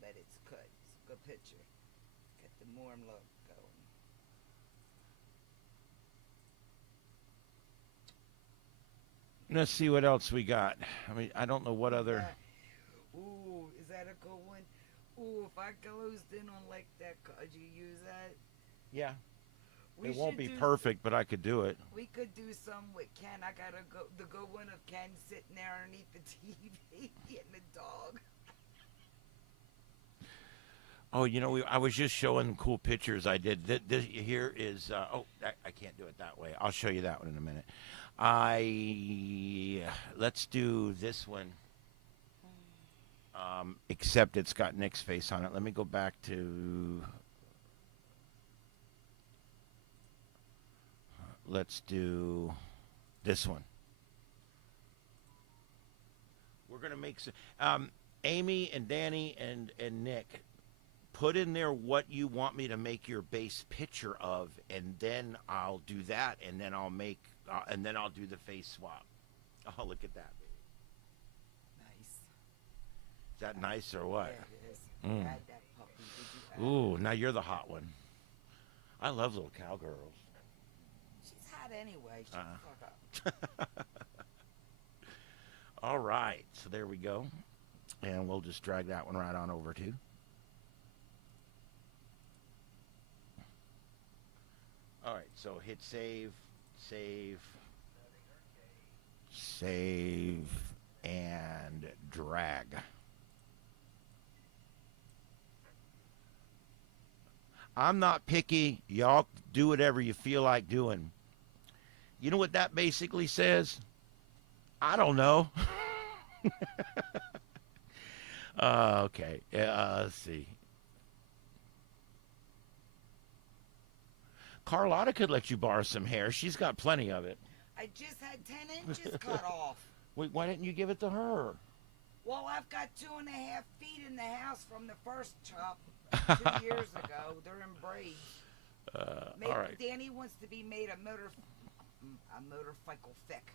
But it's good. It's a good picture. Got the Morm look going. Let's see what else we got. I mean, I don't know what other. Ooh, is that a good one? Ooh, if I closed in on like that, could you use that? Yeah. We It won't should be do- perfect, but I could do it. We could do some with Ken. I gotta go. The good one of Ken sitting there underneath the TV getting the dog. Oh, you know, I was just showing cool pictures I did. This here is. I can't do it that way. I'll show you that one in a minute. Let's do this one. Except it's got Nick's face on it. Let me go back to. Let's do this one. We're gonna make some. Amy and Danny and Nick, put in there what you want me to make your base picture of, and then I'll do that, and then I'll make, and then I'll do the face swap. Oh, look at that. Nice. Is that nice or what? There it is. Mm. Add that puppy. Did you add Ooh, now you're the hot one. I love little cowgirls. She's hot anyway. Shut the fuck up. All right, so there we go. And we'll just drag that one right on over too. All right, so hit save, save, save, and drag. I'm not picky. Y'all do whatever you feel like doing. You know what that basically says? I don't know. Okay. Let's see. Carlotta could let you borrow some hair. She's got plenty of it. I just had 10 inches cut off. Wait, why didn't you give it to her? Well, I've got 2.5 feet in the house from the first chop 2 years ago. They're in braids. Maybe all right. Danny wants to be made a motorcycle thick.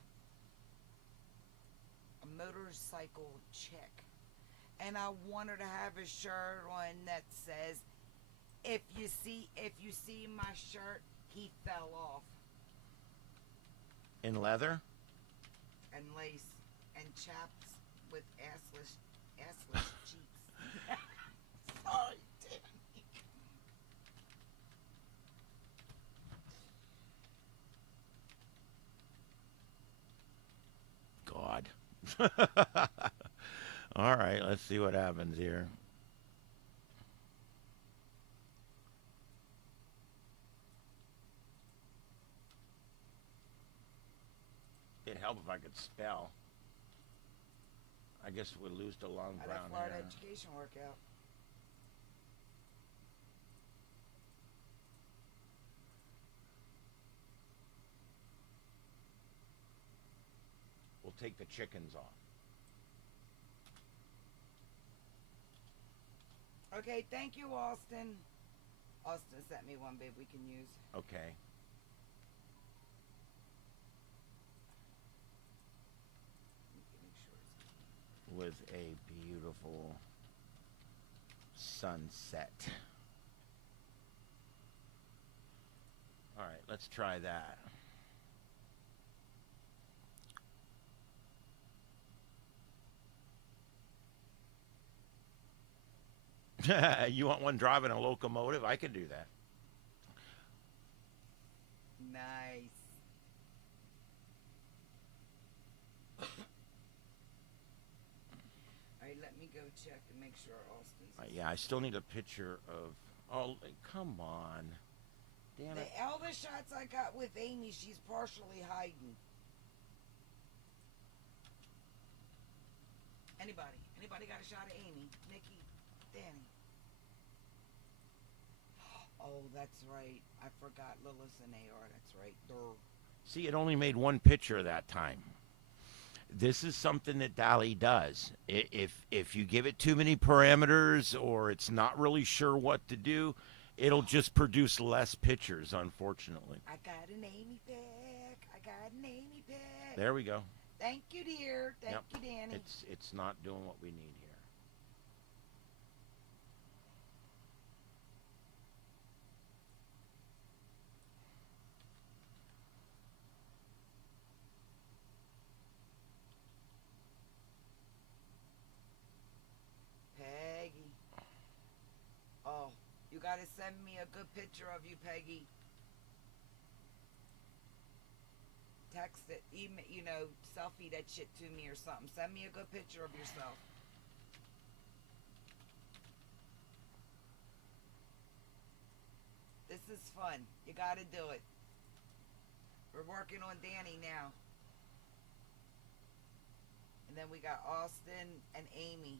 A motorcycle chick. And I want her to have a shirt on that says, if you see my shirt, he fell off. In leather? And lace and chaps with assless cheeks. Sorry, Danny. God. All right, let's see what happens here. It'd help if I could spell. I guess we'll lose the long How'd brown that Florida hair. education work out? We'll take the chickens off. Okay, thank you, Austin. Austin sent me one, babe, we can use. Okay. Make sure it's With a beautiful sunset. All right, let's try that. You want one driving a locomotive? I can do that. nice. All right, let me go check and make sure Austin's. Yeah, I still need a picture of. Oh, come on. Damn The it. Elvis shots I got with Amy, she's partially hiding. Anybody got a shot of Amy? Nikki? Danny? Oh, that's right. I forgot Lilith and AR. That's right. Durr. See, it only made one picture that time. This is something that DALL-E does. If you give it too many parameters or it's not really sure what to do, it'll just produce less pictures, unfortunately. I got an Amy pick. I got an Amy pick. There we go. Thank you, dear. Thank Yep. you, Danny. It's not doing what we need here. gotta send me a good picture of you, Peggy. Text it, email, selfie that shit to me or something. Send me a good picture of yourself. This is fun. You gotta do it. We're working on Danny now. And then we got Austin and Amy.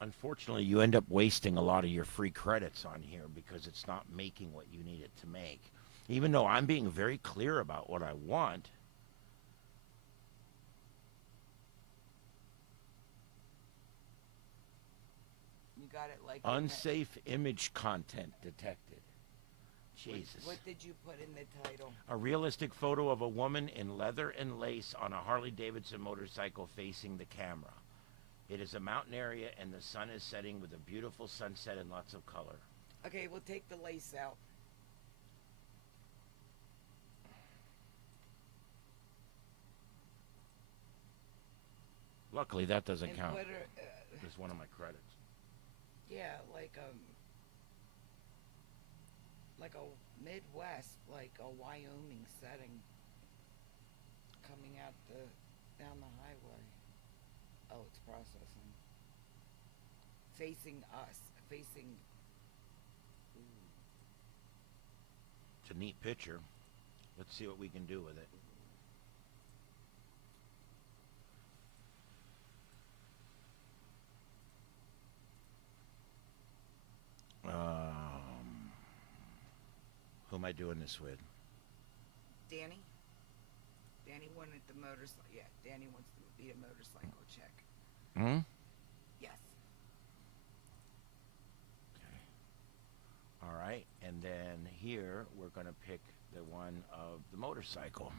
Unfortunately, you end up wasting a lot of your free credits on here because it's not making what you need it to make. Even though I'm being very clear about what I want. You got it like Unsafe image content detected. Jesus. What did you put in the title? A realistic photo of a woman in leather and lace on a Harley-Davidson motorcycle facing the camera. It is a mountain area and the sun is setting with a beautiful sunset and lots of color. Okay, we'll take the lace out. Luckily, that doesn't And count. put her, It's one of my credits. yeah, like a Midwest, like a Wyoming setting, coming out down the highway. Oh, it's processing. Facing us, facing. Ooh. It's a neat picture. Let's see what we can do with it. Who am I doing this with? Danny. Danny wanted the motorcycle. Yeah, Danny wants to be a motorcycle chick. Hmm? Yes. Okay. All right, and then here we're going to pick the one of the motorcycle.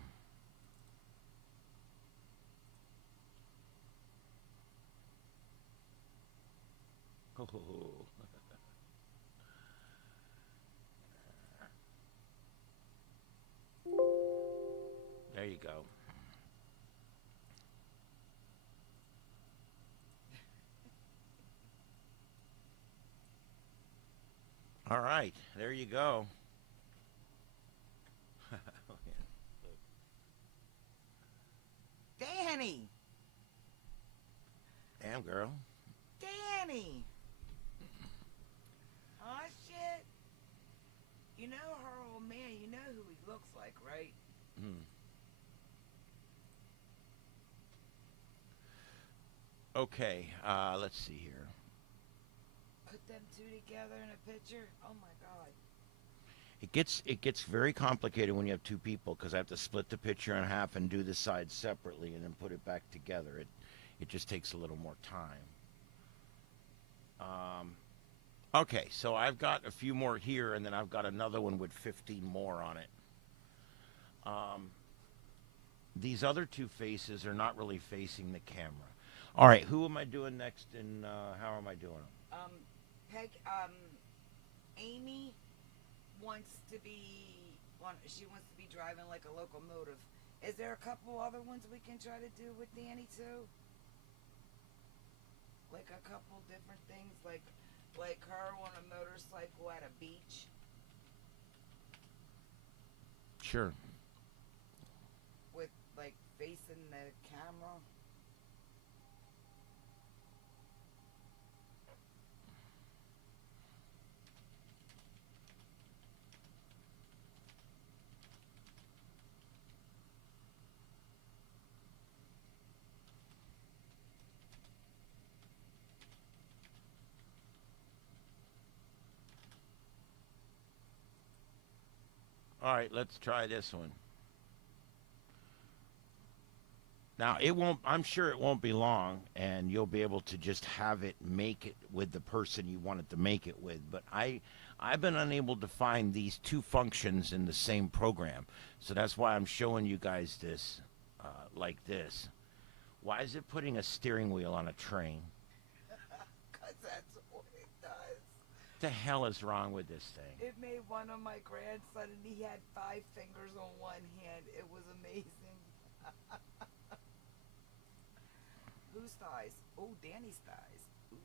Oh. There you go. All right, there you go. Danny! Damn, girl. Danny! Oh, shit. You know her old man, you know who he looks like, right? Hmm. Okay, let's see here. Put them two together in a picture? Oh my god. It gets very complicated when you have two people because I have to split the picture in half and do the sides separately and then put it back together. It just takes a little more time. Okay, so I've got a few more here, and then I've got another one with 15 more on it. These other two faces are not really facing the camera. All right, who am I doing next, and how am I doing them? Amy wants to be, she wants to be driving like a locomotive. Is there a couple other ones we can try to do with Danny too? Like a couple different things, like her on a motorcycle at a beach. Sure. With like facing the camera. All right, let's try this one. Now, I'm sure it won't be long, and you'll be able to just have it make it with the person you want it to make it with. But I've been unable to find these two functions in the same program. So that's why I'm showing you guys this like this. Why is it putting a steering wheel on a train? Because that's what it does. What the hell is wrong with this thing? It made one of my grandson, and he had 5 fingers on one hand. It was amazing. Whose thighs? Oh, Danny's thighs. Ooh.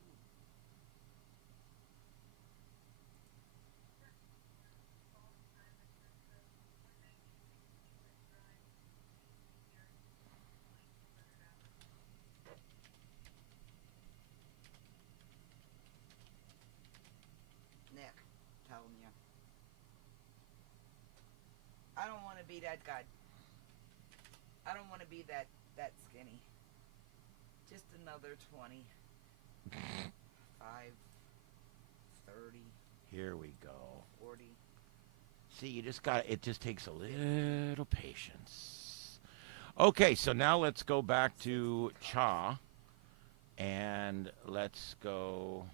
Nick, telling you. I don't want to be that guy. I don't want to be that skinny. Just another 20. 5, 30. Here we go. 40. See, you just got it. Just takes a little patience. Okay, so now let's go back to Cha, and let's go.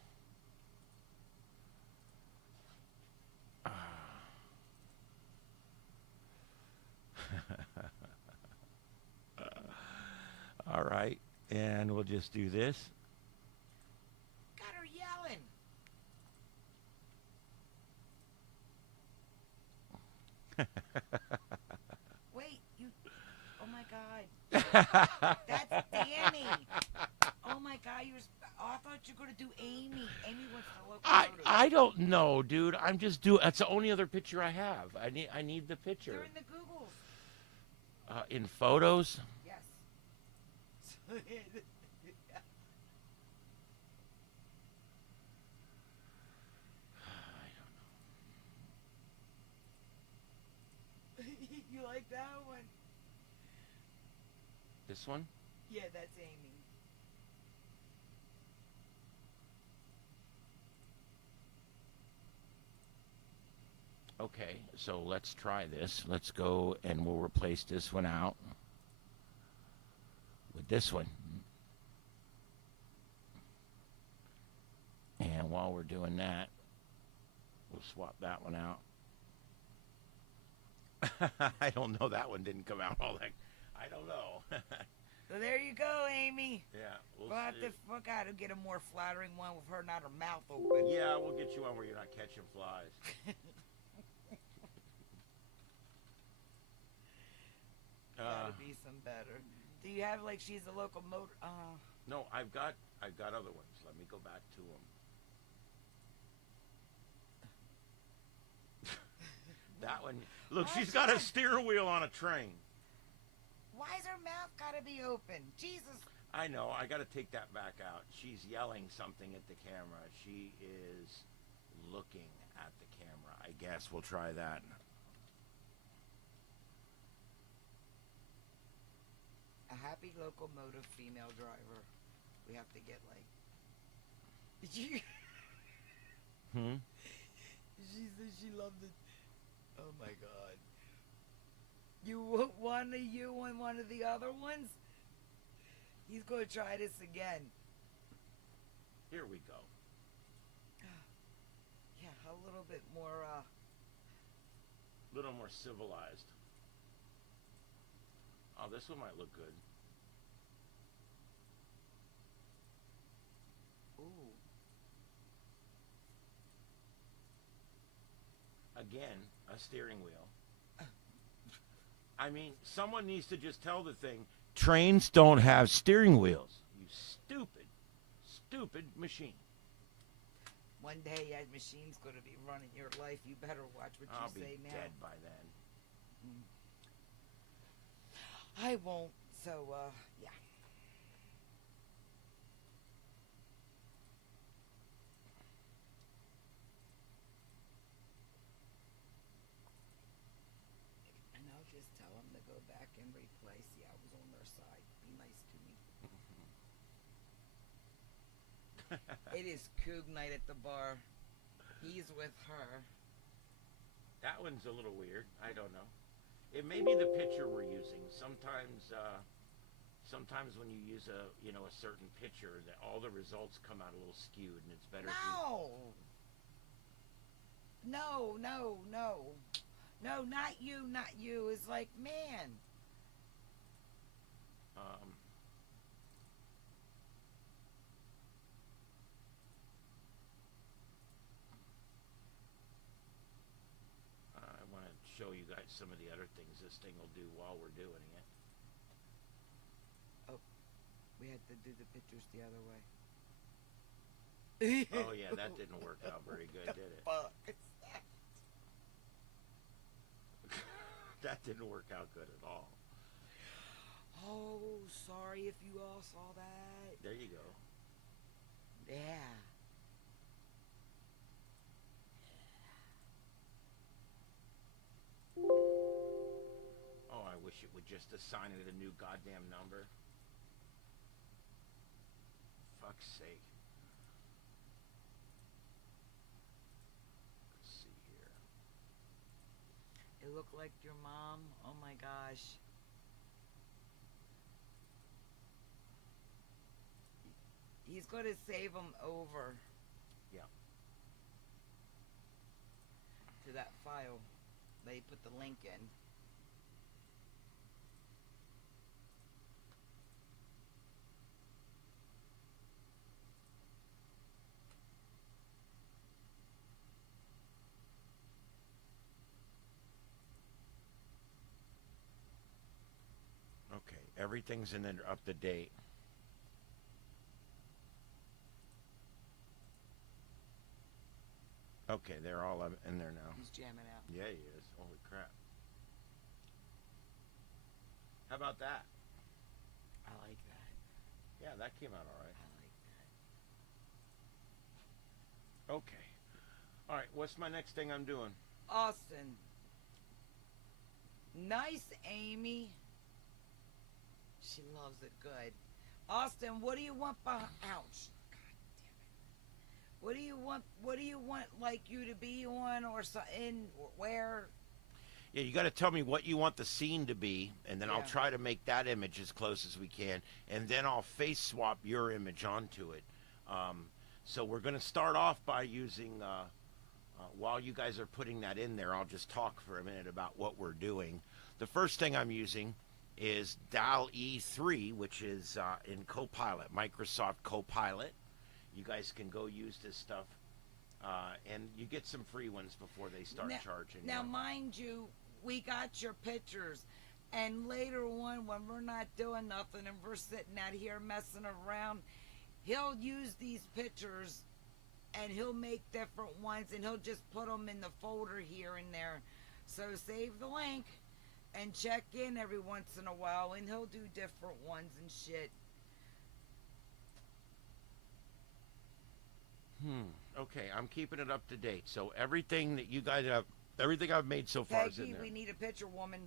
All right, and we'll just do this. Got her yelling. Wait, you. Oh my God. That's Danny. Oh my God, I thought you were gonna do Amy. Amy wants to look. I don't know, dude. I'm just doing. That's the only other picture I have. I need the picture. They're in the Googles. In photos. Yes. You like that one? This one? Yeah, that's Amy. Okay, so let's try this. Let's go and we'll replace this one out with this one. And while we're doing that, we'll swap that one out. I don't know. That one didn't come out all that. I don't know. So there you go, Amy. Yeah, We'll have to get a more flattering one with her not her mouth open. Yeah, we'll get you one where you're not catching flies. That'd be some better. Do you have like she's a locomotive? No, I've got other ones. Let me go back to them. That one. Look, she's got a steering wheel on a train. Why's her mouth gotta be open? Jesus. I know. I got to take that back out. She's yelling something at the camera. She is looking at the camera. I guess we'll try that. A happy locomotive female driver. We have to get like. She said she loved it. Oh my God. You want one of you and one of the other ones? He's gonna try this again. Here we go. Yeah, a little bit more. A little more civilized. Oh, this one might look good. Ooh. Again, a steering wheel. I mean, someone needs to just tell the thing, trains don't have steering wheels. You stupid, stupid machine. One day that machine's gonna be running your life. You better watch what I'll you say be now. dead by then. I won't. So, yeah. And I'll just tell them to go back and replace. Yeah, I was on their side. Be nice to me. It is Coog night at the bar. He's with her. That one's a little weird. I don't know. It may be the picture we're using. Sometimes when you use a certain picture, that all the results come out a little skewed, and it's better. No, not you, not you. It's like, man. I want to show you guys some of the other things this thing will do while we're doing it. We We had to do the pictures the other way. Oh yeah, that didn't work out very good, did it? Fuck. That didn't work out good at all. Oh, sorry if you all saw that. There you go. Yeah. Oh, I wish it would just assign it a new goddamn number. Fuck's sake. Let's see here. It looked like your mom. Oh my gosh. He's going to save them over. Yeah. To that file. They put the link in. Okay, everything's in there up to date. Okay, they're all in there now. He's jamming out. Yeah, he is. Holy crap. How about that? I like that. Yeah, that came out all right. I like that. Okay. All right, what's my next thing I'm doing? Austin. Nice, Amy. She loves it good. Austin, what do you want behind? Ouch. God damn it. What do you want? What do you want, like, you to be on, or in where? Yeah, you got to tell me what you want the scene to be, and then I'll Yeah. try to make that image as close as we can, and then I'll face swap your image onto it. So we're going to start off by using, while you guys are putting that in there, I'll just talk for a minute about what we're doing. The first thing I'm using is DALL-E 3, which is in Copilot, Microsoft Copilot. You guys can go use this stuff, and you get some free ones before they start charging. Now, you. mind you, we got your pictures, and later on, when we're not doing nothing and we're sitting out here messing around, he'll use these pictures, and he'll make different ones, and he'll just put them in the folder here and there. So save the link and check in every once in a while, and he'll do different ones and shit. Okay, I'm keeping it up to date. So everything that you guys have, everything I've made so far is in Peggy, there. we need a picture, woman.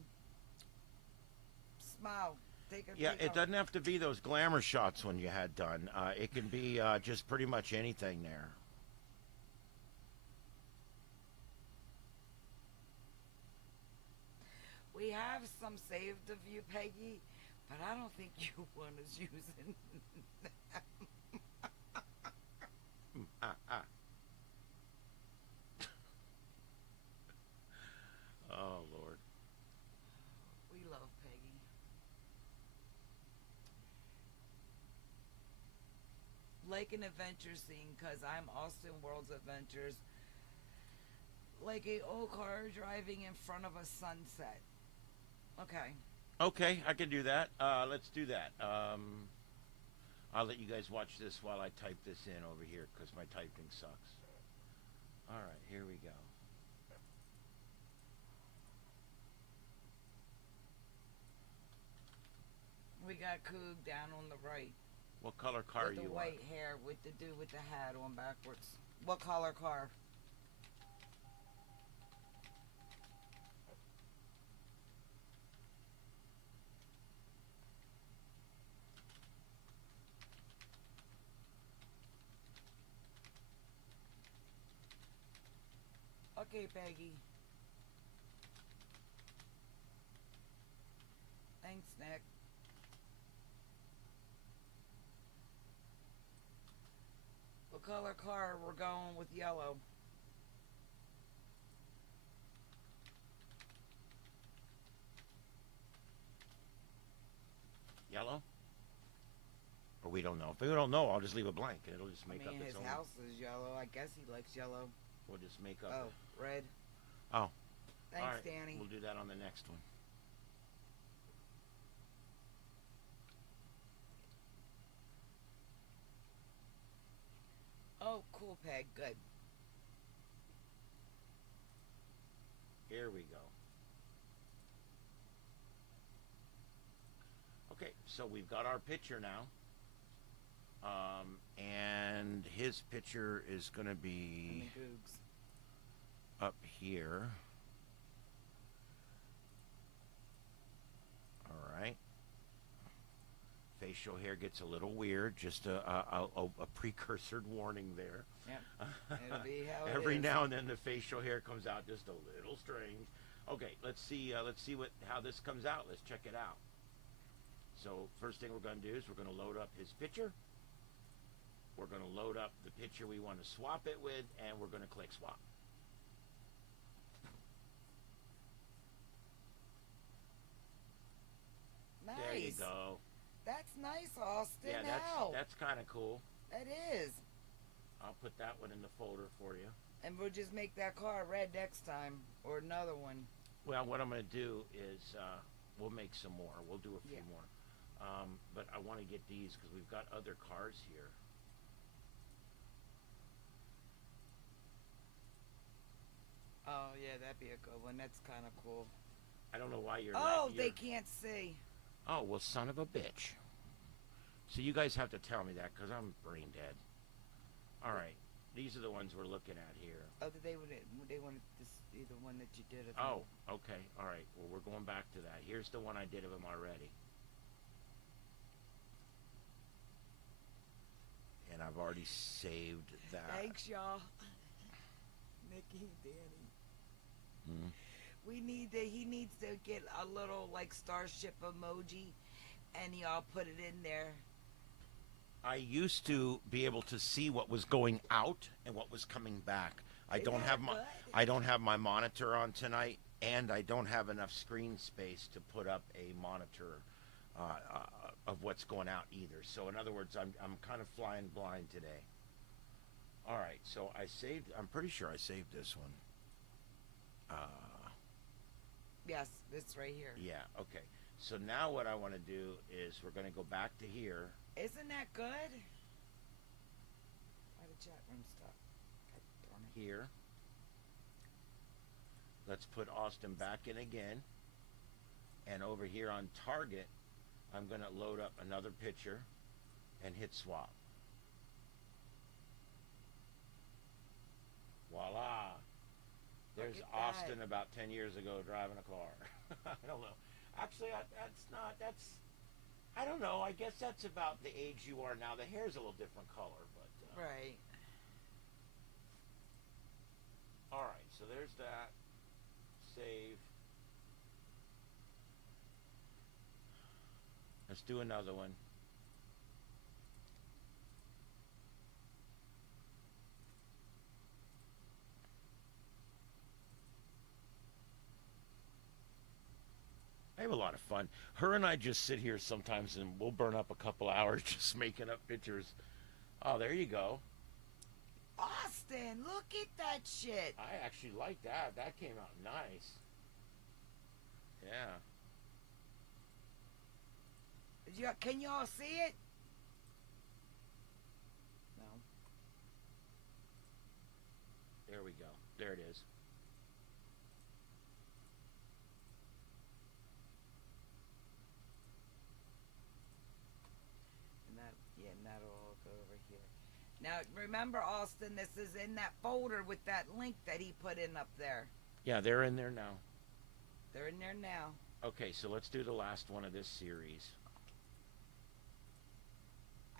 Smile. Take a Yeah, peek it out. doesn't have to be those glamour shots when you had done. It can be just pretty much anything there. We have some saved of you, Peggy, but I don't think you want us using them. Oh, Lord. We love Peggy. Like an adventure scene, because I'm Austin World's Adventures. Like a old car driving in front of a sunset. Okay. Okay, I can do that. Let's do that. I'll let you guys watch this while I type this in over here because my typing sucks. All right, here we go. We got Coog down on the right. What color car with are the you white on? hair with the dude with the hat on backwards. What color car? Okay, Peggy. Thanks, Nick. What color car? We're going with yellow. Yellow? Or we don't know. If we don't know, I'll just leave it blank. It'll just I make up mean, its his own. house is yellow. I guess he likes yellow. We'll just make up. Oh, red. Oh. Thanks, All right. Danny. We'll do that on the next one. Oh, cool, Peg. Good. Here we go. Okay, so we've got our picture now. And his picture is going to And be the googs. up here. All right. Facial hair gets a little weird. Just a precursored warning there. Yep. It'll be how it Every is. now and then the facial hair comes out just a little strange. Okay, let's see how this comes out. Let's check it out. So first thing we're going to do is we're going to load up his picture. We're going to load up the picture we want to swap it with, and we're going to click swap. Nice. There you go. That's nice, Austin. Yeah, How? that's kind of cool. That is. I'll put that one in the folder for you. And we'll just make that car red next time, or another one. Well, what I'm going to do is we'll make some more. We'll do a few Yeah. more. But I want to get these because we've got other cars here. Oh, yeah, that'd be a good one. That's kind of cool. I don't know why you're Oh, not. they can't see. Oh, well, son of a bitch. So you guys have to tell me that because I'm brain dead. All right. These are the ones we're looking at here. Oh, they wanted this be the one that you did. I think. Oh, okay. All right. Well, we're going back to that. Here's the one I did of him already. And I've already saved that. Thanks, y'all. Nikki, Danny. Hmm. He needs to get a little like starship emoji, and y'all put it in there. I used to be able to see what was going out and what was coming back. I Is don't that have my good? I don't have my monitor on tonight, and I don't have enough screen space to put up a monitor of what's going out either. So in other words, I'm kind of flying blind today. All right, so I'm pretty sure I saved this one. Yes, this right here. Yeah, okay. So now what I want to do is we're going to go back to here. Isn't that good? Why the chat room stop? God darn it. Here. Let's put Austin back in again. And over here on target, I'm going to load up another picture and hit swap. Voila. There's Look at that. Austin about 10 years ago driving a car. I don't know. Actually, I don't know. I guess that's about the age you are now. The hair's a little different color, but... Right. All right, so there's that. Save. Let's do another one. I have a lot of fun. Her and I just sit here sometimes and we'll burn up a couple hours just making up pictures. Oh, there you go. Austin, look at that shit. I actually like that. That came out nice. Yeah. Can y'all see it? No. There we go. There it is. And that'll all go over here. Now, remember, Austin, this is in that folder with that link that he put in up there. Yeah, they're in there now. They're in there now. Okay, so let's do the last one of this series.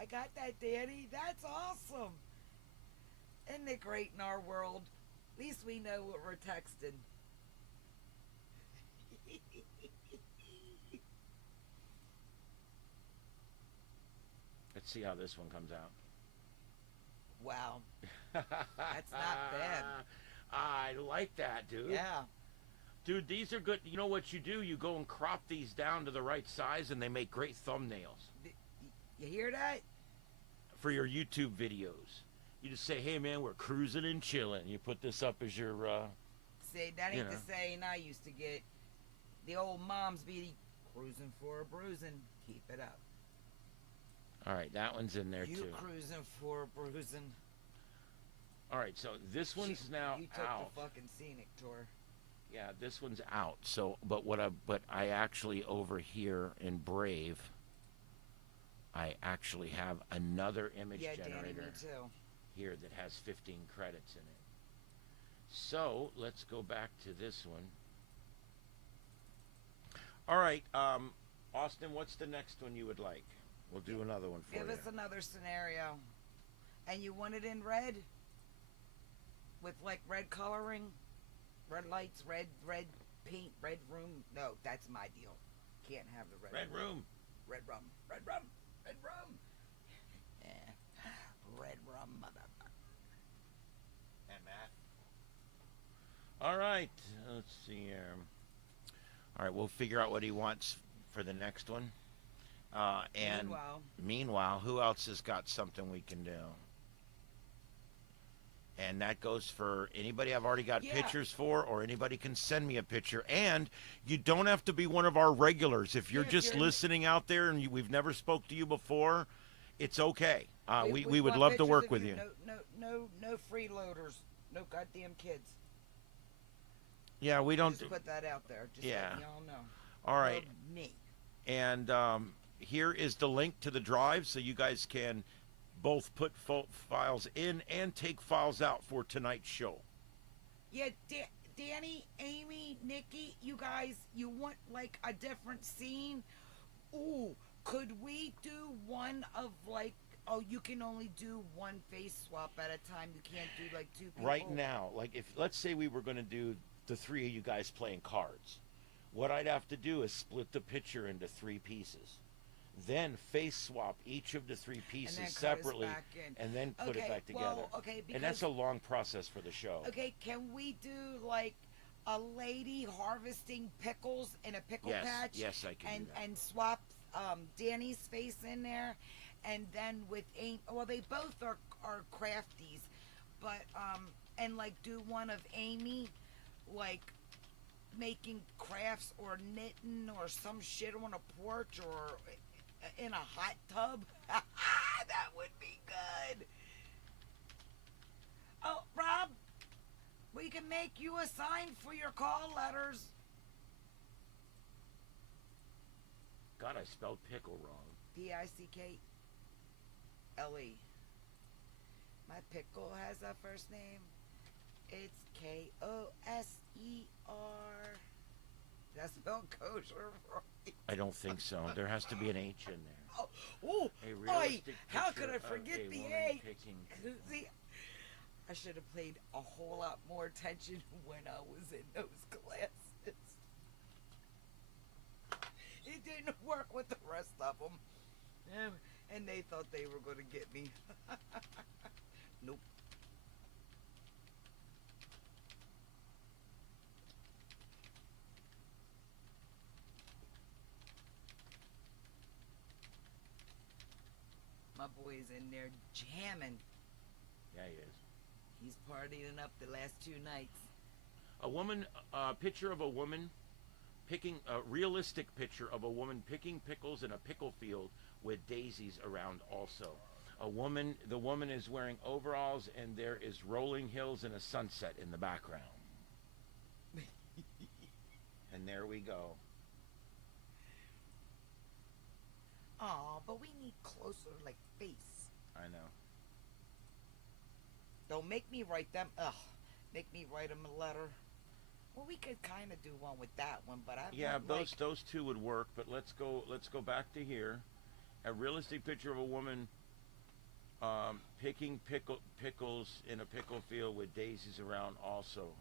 I got that, Danny. That's awesome. Isn't it great in our world? At least we know what we're texting. Let's see how this one comes out. Wow. That's not bad. I like that, dude. Yeah. Dude, these are good. You know what you do? You go and crop these down to the right size, and they make great thumbnails You hear that? for your YouTube videos. You just say, hey, man, we're cruising and chilling. You put this up as your... See, that You ain't the know. saying I used to get. The old moms be cruising for a bruising. Keep it up. All right, that one's in there, You too. cruising for a bruising. All right, so this one's now You took out. the fucking scenic tour. Yeah, this one's out. So, but I actually over here in Brave, I actually have another image Yeah, Danny, generator me too. here that has 15 credits in it. So let's go back to this one. All right, Austin, what's the next one you would like? We'll do another one for Give you. us another scenario. And you want it in red? With like red coloring? Red lights, red paint, red room? No, that's my deal. Can't have the red Red room. Red rum. Red rum. Red rum. Yeah. Red rum, motherfucker. And Matt. All right, let's see here. All right, we'll figure out what he wants for the next one. And meanwhile, who else has got something we can do? And that goes for anybody I've already got pictures for, or anybody can send me a picture. And you don't have to be one of our regulars. If you're just listening out there and we've never spoke to you before, it's okay. We would love to work with you. No freeloaders. No goddamn kids. Yeah, we don't. Just put that out there. Just yeah. let y'all know. All right. Or me. And here is the link to the drive, so you guys can both put files in and take files out for tonight's show. Yeah, Danny, Amy, Nikki, you guys, you want like a different scene? Ooh, could we do one of like, oh, you can only do one face swap at a time. You can't do like two people. Right now, like if let's say we were going to do the three of you guys playing cards, what I'd have to do is split the picture into three pieces. Then face swap each of the three pieces separately, and then put it back together. And that's a long process for the show. Okay, can we do like a lady harvesting pickles in a pickle patch? Yes, I can do that. And swap Danny's face in there, and then with Amy. Well, they both are crafties, but and like do one of Amy, like making crafts or knitting or some shit on a porch or in a hot tub. That would be good. Oh, Rob, we can make you a sign for your call letters. God, I spelled pickle wrong. Pickle. My pickle has a first name. It's Koser. That's spelled kosher. I don't think so. There has to be an H in there. Oh, how could I picture forget of a the woman H? picking. See, I should have paid a whole lot more attention when I was in those classes. It didn't work with the rest of them. And they thought they were going to get me. Nope. My boy's in there jamming. Yeah, he is. He's partying up the last 2 nights. A picture of a woman picking, a realistic picture of a woman picking pickles in a pickle field with daisies around also. The woman is wearing overalls, and there is rolling hills and a sunset in the background. And there we go. Aw, but we need closer, like, face. I know. Don't make me write them. Ugh. Make me write them a letter. Well, we could kind of do one with that one, but those two would work. But let's go back to here. A realistic picture of a woman picking pickles in a pickle field with daisies around also.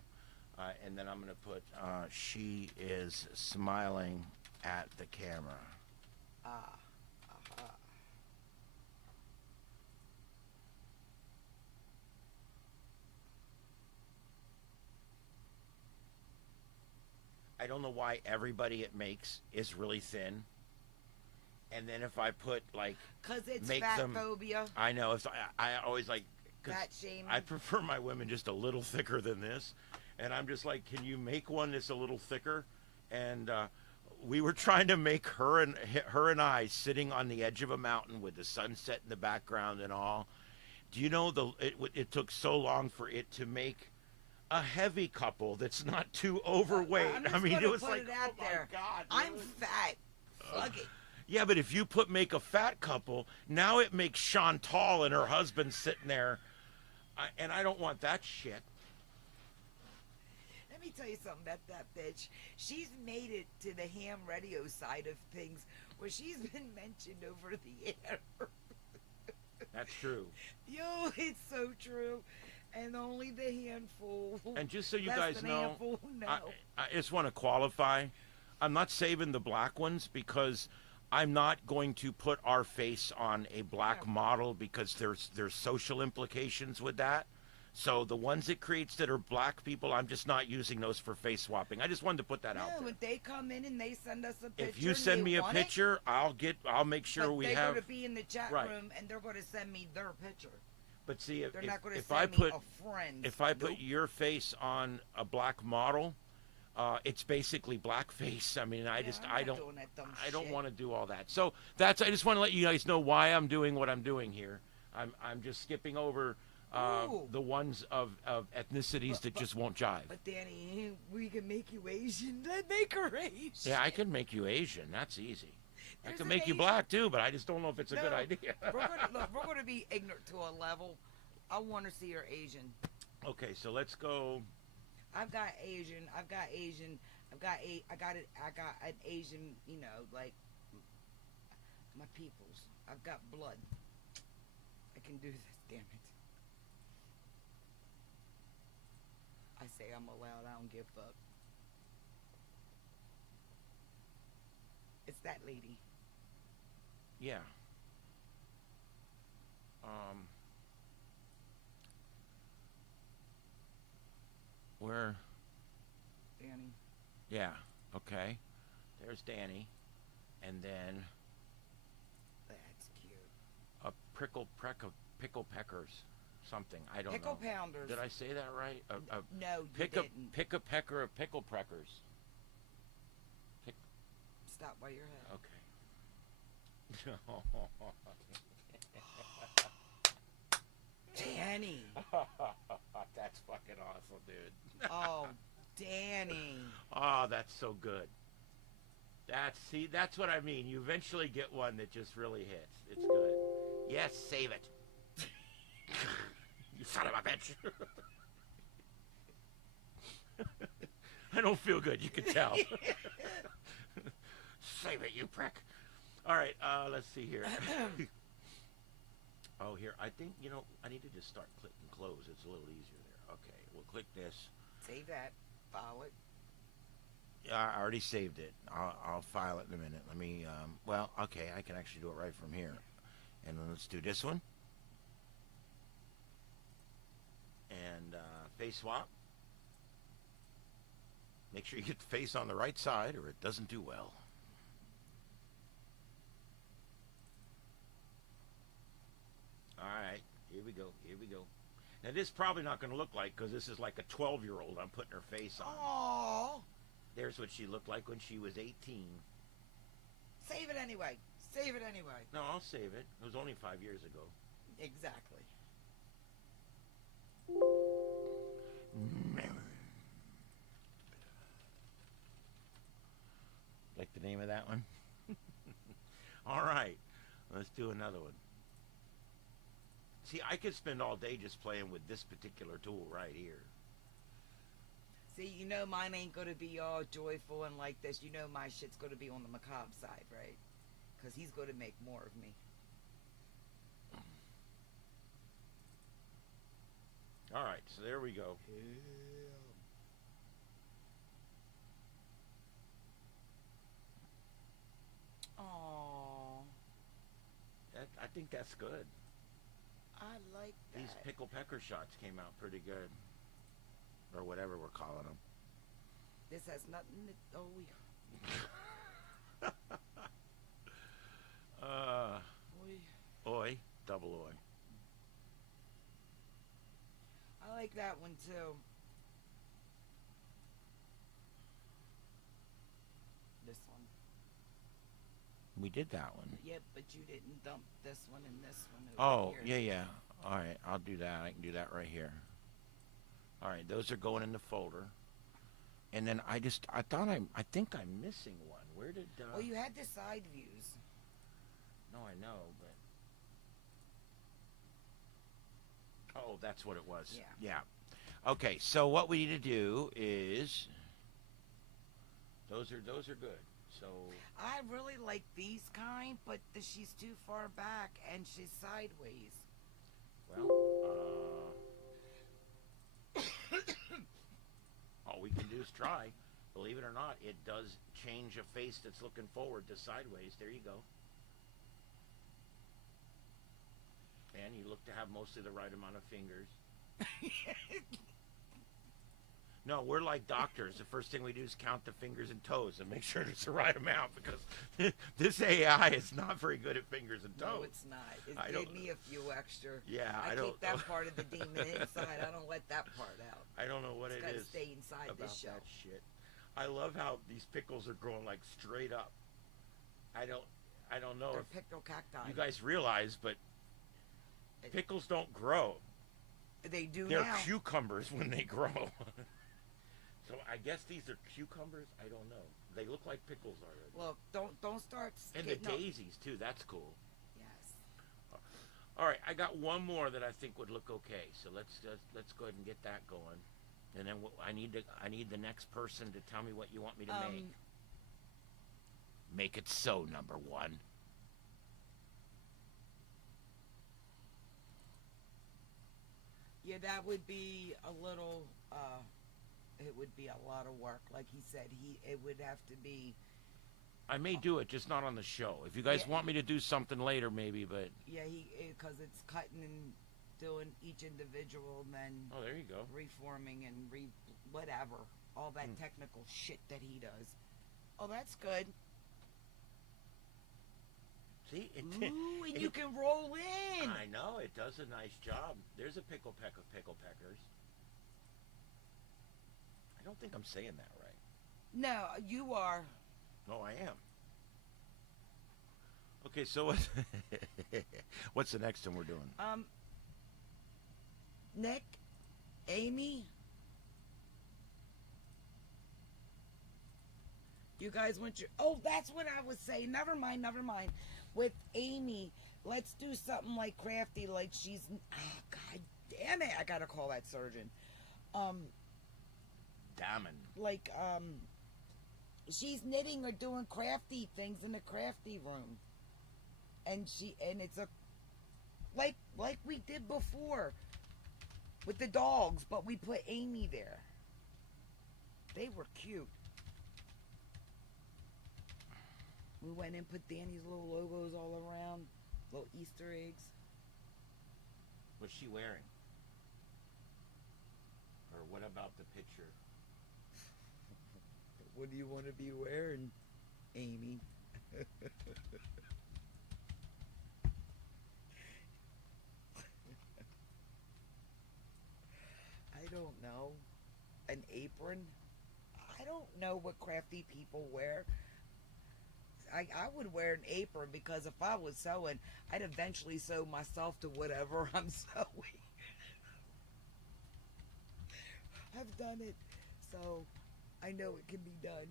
And then I'm going to put, she is smiling at the camera. I don't know why everybody it makes is really thin. And then if I put like, because it's fat phobia. I know. I always like fat shaming. I prefer my women just a little thicker than this, and I'm just like, can you make one that's a little thicker? And we were trying to make her and I sitting on the edge of a mountain with the sunset in the background and all. Do you know it took so long for it to make a heavy couple that's not too overweight? I'm just I mean, gonna it was put like, it out oh there. my God, I'm dude. fat. Fuck it. Yeah, but if you make a fat couple, now it makes Chantal and her husband sitting there, and I don't want that shit. Let me tell you something about that bitch. She's made it to the ham radio side of things where she's been mentioned over the air. That's true. Yo, it's so true. And only the handful. And just so you less guys than a know, handful know. I just want to qualify. I'm not saving the black ones because I'm not going to put our face on a black model because there's social implications with that. So the ones it creates that are black people, I'm just not using those for face swapping. I just wanted to put that out No, there. if they come in and they send us a picture, If you send and they me a want it, picture, I'll make sure but we they're have. going to be in the chat Right. room and they're going to send me their picture. But see, They're not going to if send I me put a friend. if I put your face on a black model, it's basically blackface. I mean, I don't doing that dumb I don't shit. want to do all that. So I just want to let you guys know why I'm doing what I'm doing here. I'm just skipping over Ooh. the ones of ethnicities that just won't jive. But Danny, we can make you Asian. Then make her Asian. Yeah, I can make you Asian. That's easy. I There's can an make you Asian- black too, but I just don't know if it's a good No, idea. we're gonna be ignorant to a level. I want to see her Asian. Okay, so let's go. I've got Asian. I got an Asian. You know, like my peoples. I've got blood. I can do this. Damn it. I say I'm allowed. I don't give a fuck. It's that lady. Yeah. Where? Danny. Yeah. Okay. There's Danny, and then That's cute. a pickle peckers, something. I don't Pickle know. pounders. Did I say that right? No, you Pick didn't. a pecker of pickle peckers. Stop while you're ahead. Okay. Danny. That's fucking awesome, dude. Oh, Danny. Oh, that's so good. That's what I mean. You eventually get one that just really hits. It's good. Yes, save it. You son of a bitch. I don't feel good, you can tell. Save it, you prick. All right, let's see here. Oh, here. I think, I need to just start clicking close. It's a little easier there. Okay, we'll click this. Save that. File it. I already saved it. I'll file it in a minute. Let me, well, okay, I can actually do it right from here. And then let's do this one. And face swap. Make sure you get the face on the right side or it doesn't do well. All right, here we go. Now this is probably not going to look like, because this is like a 12-year-old I'm putting her face on. Aww. There's what she looked like when she was 18. Save it anyway. Save it anyway. No, I'll save it. It was only 5 years ago. Exactly. Like the name of that one? All right, let's do another one. See, I could spend all day just playing with this particular tool right here. See, you know mine ain't gonna be all joyful and like this. You know my shit's gonna be on the macabre side, right? Because he's gonna make more of me. All right, so there we go. Aww. I think that's good. I like that. These pickle pecker shots came out pretty good. Or whatever we're calling them. This has nothing to... Oh, Oi, double oi. I like that one too. This one. We did that one. Yep, but you didn't dump this one and this one over Oh, here. yeah. All right, I'll do that. I can do that right here. All right, those are going in the folder. And then I think I'm missing one. Where did? Well, you had the side views. No, I know, but oh, that's what it was. Yeah. Okay, so what we need to do is those are good. So I really like these kind, but she's too far back and she's sideways. well, all we can do is try. Believe it or not, it does change a face that's looking forward to sideways. There you go. And you look to have mostly the right amount of fingers. No, we're like doctors. The first thing we do is count the fingers and toes and make sure it's the right amount, because this AI is not very good at fingers and toes. No, it's not. It I gave don't- me a few extra. Yeah, I don't keep that know. part of the demon inside. I don't let that part out. I don't know what It's it got to is stay inside about this show. that shit. I love how these pickles are growing like straight up. I don't know They're if pickled cacti. you guys realize, but pickles don't grow. They do They're now. cucumbers when they grow. So I guess these are cucumbers. I don't know. They look like pickles already. Look, don't start. And the getting up. daisies too. That's cool. Yes. All right, I got one more that I think would look okay. So let's go ahead and get that going. And then I need the next person to tell me what you want me to make. Make it so, number one. Yeah, that would be a little. It would be a lot of work. Like he said, it would have to be. I may do it, just not on the show. If you guys Yeah. want me to do something later, maybe, but... Yeah, because it's cutting and doing each individual, and then Oh, there you go. reforming and whatever, all that technical shit that he does. Oh, that's good. See? Ooh, and you can roll in. I know, it does a nice job. There's a pickle peck of pickle peckers. I don't think I'm saying that right. No, you are. No, I am. Okay, so what's the next one we're doing? Nick, Amy, you guys want your... Oh, that's what I was saying. Never mind. With Amy, let's do something like crafty, like she's... Oh, God damn it. I gotta call that surgeon. Damon. Like, she's knitting or doing crafty things in the crafty room. And it's a... Like we did before with the dogs, but we put Amy there. They were cute. We went and put Danny's little logos all around, little Easter eggs. What's she wearing? Or what about the picture? What do you want to be wearing, Amy? I don't know. An apron? I don't know what crafty people wear. I would wear an apron, because if I was sewing, I'd eventually sew myself to whatever I'm sewing. I've done it, so I know it can be done.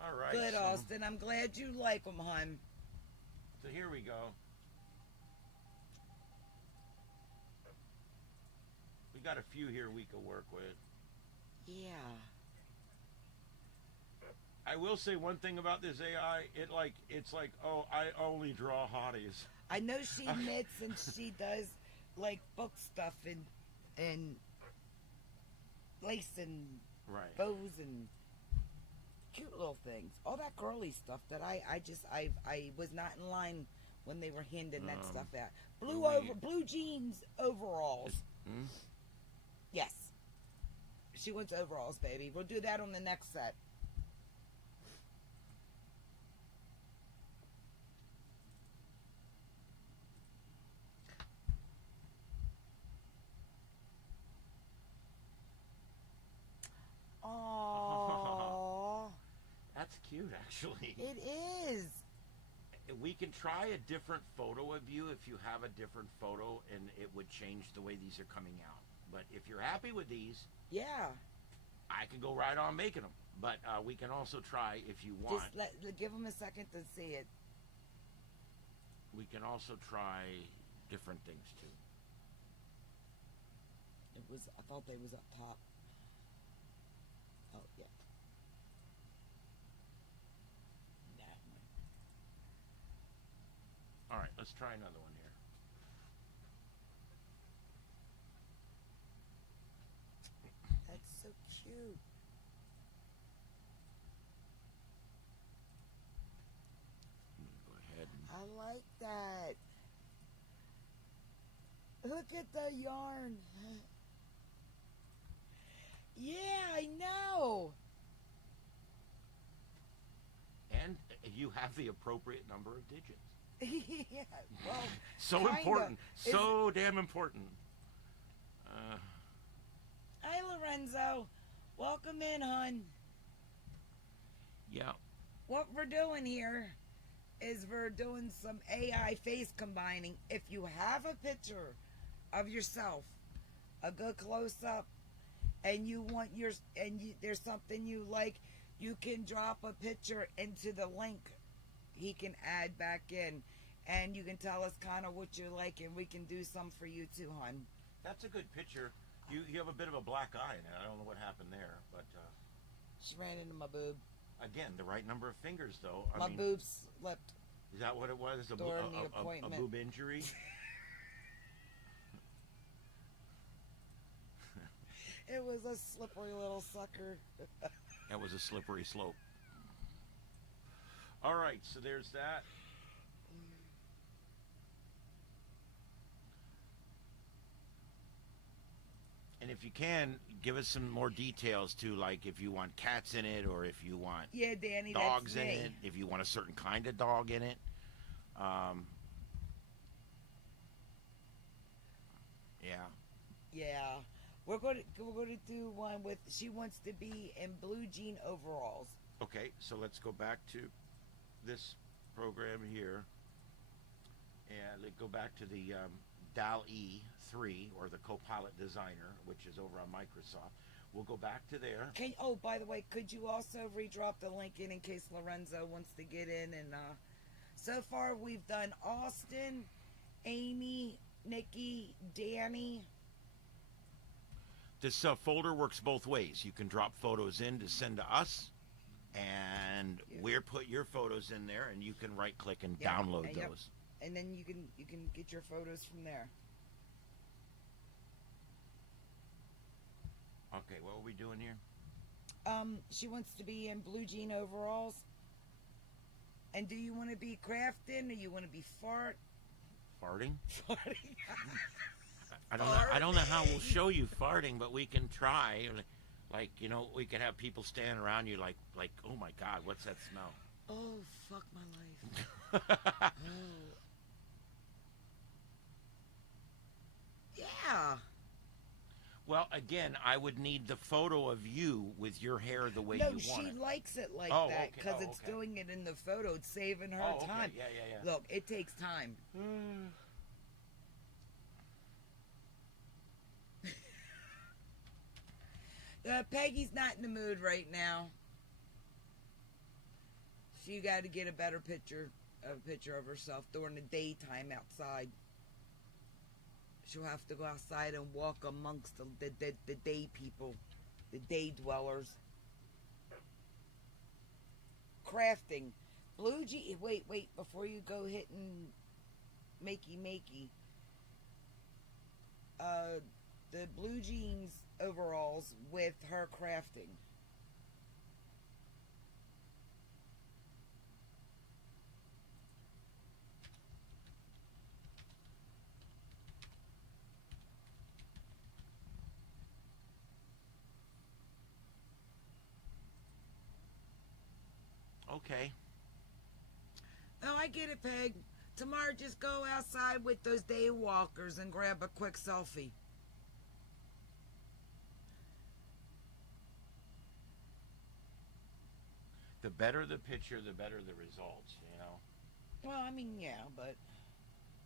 All right. Good, so, Austin. I'm glad you like them, hon. So here we go. We got a few here we could work with. Yeah. I will say one thing about this AI. It's like, oh, I only draw hotties. I know she knits and she does like book stuff and lace and Right. bows and cute little things. All that girly stuff that I was not in line when they were handing that stuff out. Blue jeans overalls. Hmm? Yes. She wants overalls, baby. We'll do that on the next set. That's cute, actually. It is. We can try a different photo of you if you have a different photo, and it would change the way these are coming out. But if you're happy with these, Yeah. I can go right on making them. But we can also try, if you want, Just give them a second to see it. we can also try different things too. I thought they was up top. Oh, yeah. That one. All right, let's try another one here. That's so cute. Go ahead. I like that. Look at the yarn. Yeah, I know. And you have the appropriate number of digits. Yeah, well, So kinda. important. Is So damn important. Hi, Lorenzo. Welcome in, hon. Yeah. What we're doing here is we're doing some AI face combining. If you have a picture of yourself, a good close-up, and you want there's something you like, you can drop a picture into the link he can add back in, and you can tell us kind of what you like, and we can do some for you too, hon. That's a good picture. You have a bit of a black eye in it. I don't know what happened there, but She ran into my boob. again, the right number of fingers, though. My boob slipped. Is that what it was? A During the a appointment. boob injury? It was a slippery little sucker. That was a slippery slope. All right, so there's that. And if you can, give us some more details too, like if you want cats in it or if you want Yeah, Danny, dogs that's in me. it, if you want a certain kind of dog in it. Yeah. Yeah, we're going to do one with. She wants to be in blue jean overalls. Okay, so let's go back to this program here. And let's go back to the DALL-E 3, or the Copilot Designer, which is over on Microsoft. We'll go back to there. Oh, by the way, could you also redrop the link in case Lorenzo wants to get in? And so far we've done Austin, Amy, Nikki, Danny. This folder works both ways. You can drop photos in to send to us, and we'll put your photos in there, and you can right-click and download Yep. those. And then you can get your photos from there. Okay, what are we doing here? She wants to be in blue jean overalls. And do you want to be crafting, or you want to be Farting? farting? I don't know how we'll show you farting, but we can try. Like, you know, we could have people stand around you like, oh my God, what's that smell? Oh, fuck my life. Oh. Yeah. Well, again, I would need the photo of you with your hair the way No, you want she it. likes it like Oh, that okay. because Oh, it's okay. doing it in the photo. It's saving her Oh, okay. time. Yeah. Look, it takes time. Peggy's not in the mood right now. She got to get a better picture of herself during the daytime outside. She'll have to go outside and walk amongst the day people, the day dwellers. Crafting. Blue jean. Wait, before you go hitting makey. The blue jeans overalls with her crafting. Okay. Oh, I get it, Peg. Tomorrow, just go outside with those day walkers and grab a quick selfie. The better the picture, the better the results, you know. Well, I mean, yeah, but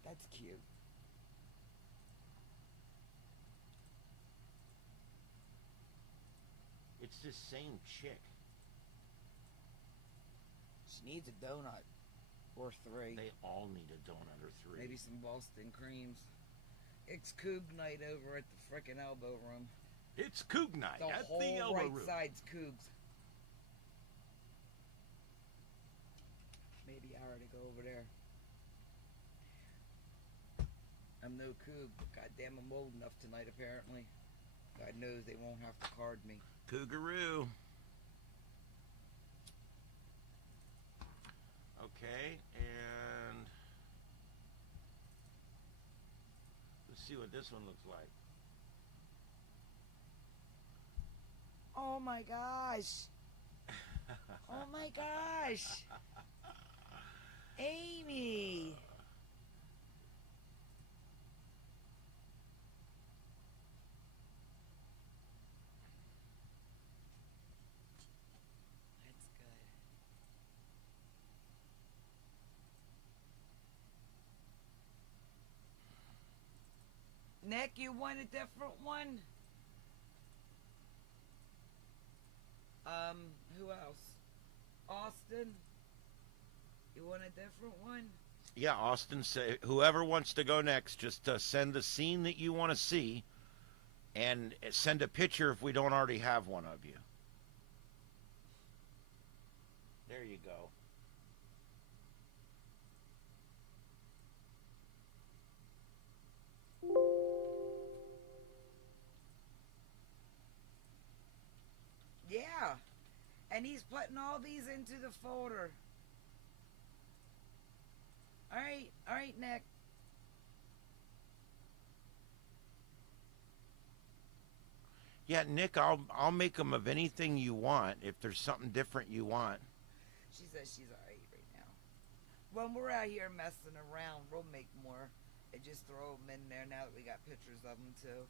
that's cute. It's this same chick. She needs a donut or 3. They all need a donut or 3. Maybe some Boston creams. It's Coog night over at the frickin' Elbow Room. It's Coog night The at whole the Elbow right Room. side's Cougs. Maybe I ought to go over there. I'm no Coog, but goddamn, I'm old enough tonight apparently. God knows they won't have to card me. Cougaroo. Okay, and let's see what this one looks like. Oh my gosh. Oh my gosh. Amy. That's good. Nick, you want a different one? Who else? Austin? You want a different one? Yeah, Austin, say whoever wants to go next, just send the scene that you want to see, and send a picture if we don't already have one of you. There you go. Yeah. And he's putting all these into the folder. All right, Nick. Yeah, Nick, I'll make them of anything you want if there's something different you want. She says she's all right now. When we're out here messing around, we'll make more and just throw them in there now that we got pictures of them too.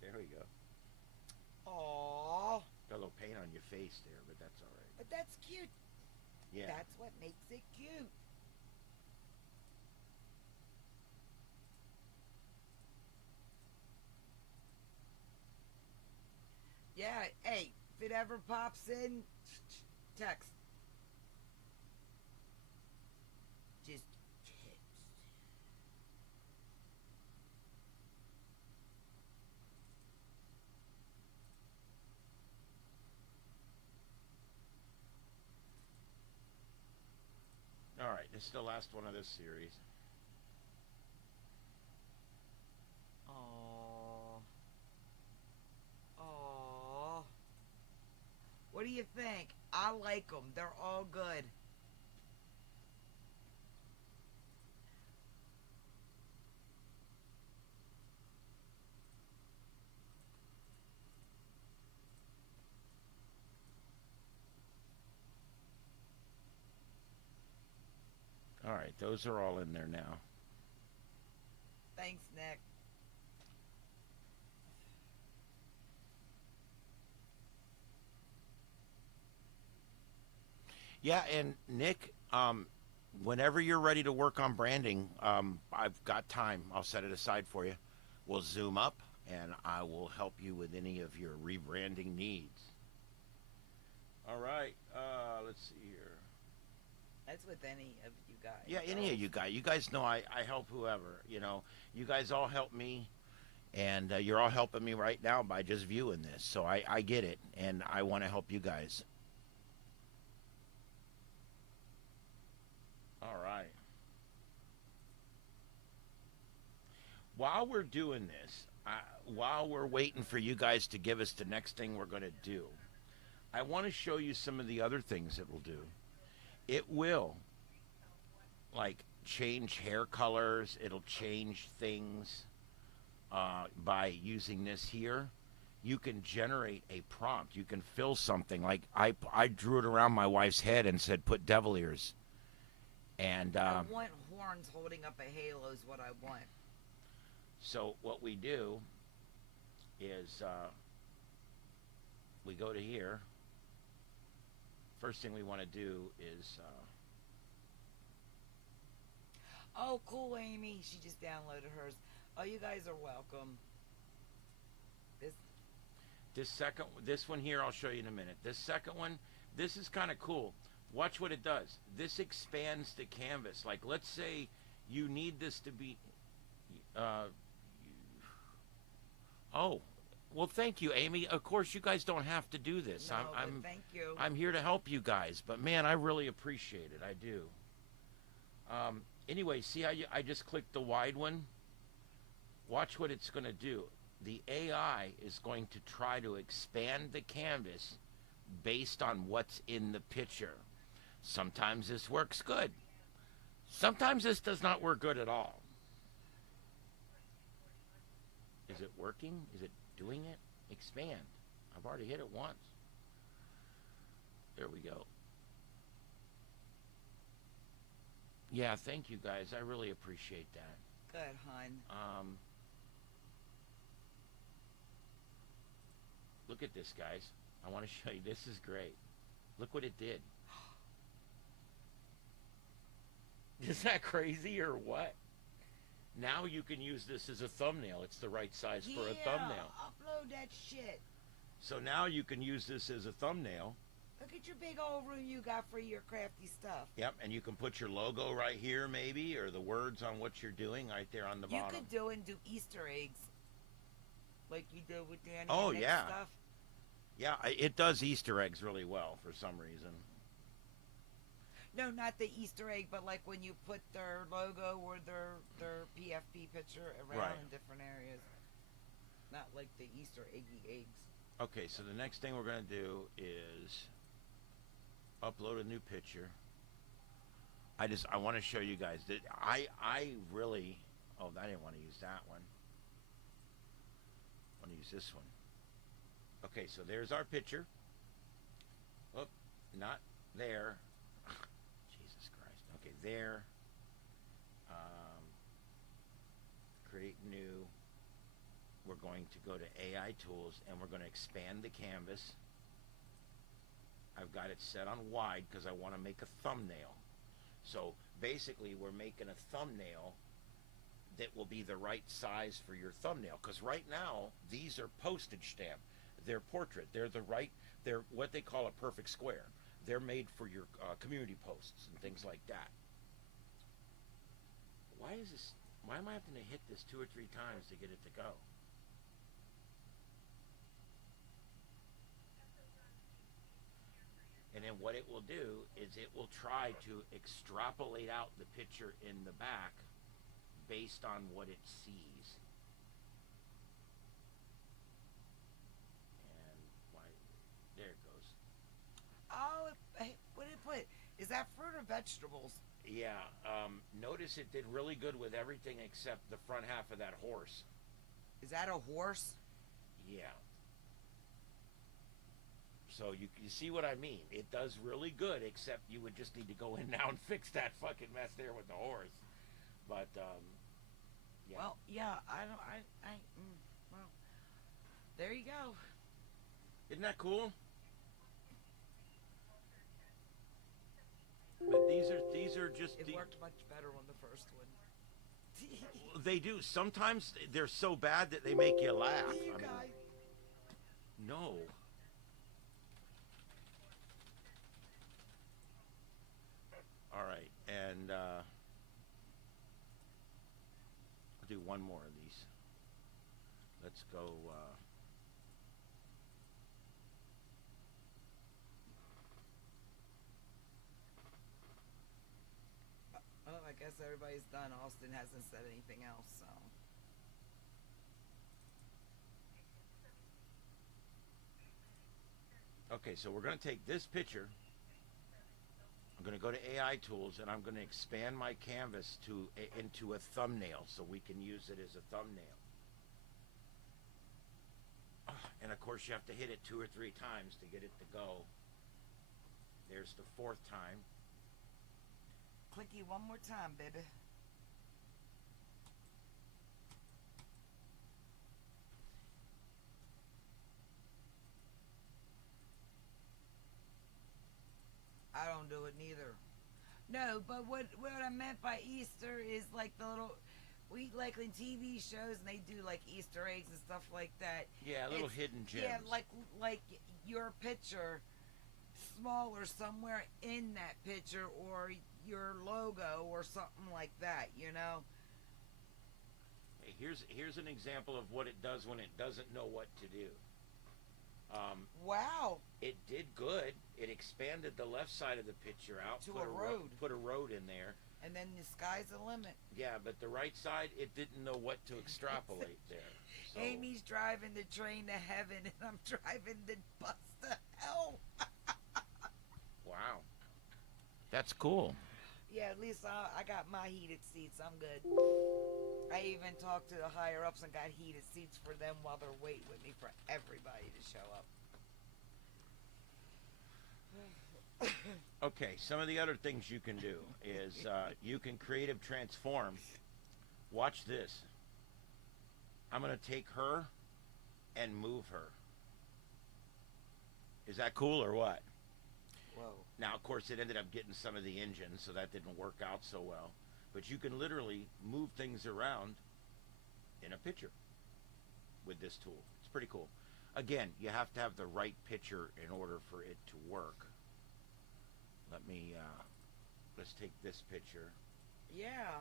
There we go. Aww. Got a little paint on your face there, but that's all right. But that's cute. Yeah. That's what makes it cute. Yeah, hey, if it ever pops in, text. Just text. All right, this is the last one of this series. Aww. Aww. What do you think? I like them. They're all good. All right, those are all in there now. Thanks, Nick. Yeah, and Nick, whenever you're ready to work on branding, I've got time. I'll set it aside for you. We'll zoom up, and I will help you with any of your rebranding needs. All right, let's see here. That's with any of you guys. Yeah, any of you guys. You guys know I help whoever. You know, you guys all help me, and you're all helping me right now by just viewing this. So I get it, and I want to help you guys. All right. While we're doing this, while we're waiting for you guys to give us the next thing we're going to do, I want to show you some of the other things it will do. It will, like, change hair colors. It'll change things by using this here. You can generate a prompt. You can fill something. Like, I drew it around my wife's head and said, put devil ears. And I want horns holding up a halo is what I want. so what we do is we go to here. First thing we want to do is Oh, cool, Amy. She just downloaded hers. Oh, you guys are welcome. this one here I'll show you in a minute. This second one, this is kind of cool. Watch what it does. This expands the canvas. Like, let's say you need this to be oh, well, thank you, Amy. Of course, you guys don't have to do this. No, but thank you. I'm here to help you guys, but man, I really appreciate it. I do. Anyway, see how I just clicked the wide one? Watch what it's going to do. The AI is going to try to expand the canvas based on what's in the picture. Sometimes this works good. Sometimes this does not work good at all. Is it working? Is it doing it? Expand. I've already hit it once. There we go. Yeah, thank you guys. I really appreciate that. Good, hon. Look at this, guys. I want to show you. This is great. Look what it did. Is that crazy or what? Now you can use this as a thumbnail. It's the right size for a thumbnail. Upload that shit. So now you can use this as a thumbnail. Look at your big old room you got for your crafty stuff. Yep, and you can put your logo right here maybe, or the words on what you're doing right there on the bottom. You could do Easter eggs. Like you did with Danny Oh, and Nick's yeah. stuff. Yeah, it does Easter eggs really well for some reason. No, not the Easter egg, but like when you put their logo or their PFP picture around Right. in different areas. Not like the Easter eggy eggs. Okay, so the next thing we're going to do is upload a new picture. I want to show you guys that I really, oh, I didn't want to use that one. I want to use this one. Okay, so there's our picture. Oh, not there. Jesus Christ. Okay, there. Create new. We're going to go to AI tools and we're going to expand the canvas. I've got it set on wide because I want to make a thumbnail. So basically we're making a thumbnail that will be the right size for your thumbnail, because right now these are postage stamp. They're portrait. They're what they call a perfect square. They're made for your community posts and things like that. Why am I having to hit this 2 or 3 times to get it to go? And then what it will do is it will try to extrapolate out the picture in the back based on what it sees. And there it goes. Oh, what did it put? Is that fruit or vegetables? Yeah, notice it did really good with everything except the front half of that horse. Is that a horse? Yeah. So you see what I mean? It does really good, except you would just need to go in now and fix that fucking mess there with the horse. But yeah. Well, yeah, well, there you go. Isn't that cool? But these are just It worked much better on the first one. They do. Sometimes they're so bad that they make you laugh. You I mean, guys. no. All right, and I'll do one more of these. Let's go. Oh, I guess everybody's done. Austin hasn't said anything else, so. Okay, so we're going to take this picture. I'm going to go to AI tools and I'm going to expand my canvas into a thumbnail so we can use it as a thumbnail. And of course you have to hit it 2 or 3 times to get it to go. There's the 4th time. Clicky one more time, baby. do it neither. No, but what I meant by Easter is like the little, we like in TV shows and they do like Easter eggs and stuff like that. Yeah, little It's- hidden gems. Yeah, like your picture smaller somewhere in that picture, or your logo or something like that, you know. Hey, here's an example of what it does when it doesn't know what to do. Wow. It did good. It expanded the left side of the picture out. To put a road. Put a road in there. And then the sky's the limit. Yeah, but the right side, it didn't know what to extrapolate there. So, Amy's driving the train to heaven, and I'm driving the bus to hell. wow. That's cool. Yeah, at least I got my heated seats. I'm good. I even talked to the higher ups and got heated seats for them while they're waiting with me for everybody to show up. Okay, some of the other things you can do is you can creative transform. Watch this. I'm going to take her and move her. Is that cool or what? Whoa. Now, of course, it ended up getting some of the engine, so that didn't work out so well. But you can literally move things around in a picture with this tool. It's pretty cool. Again, you have to have the right picture in order for it to work. Let me, let's take this picture. Yeah.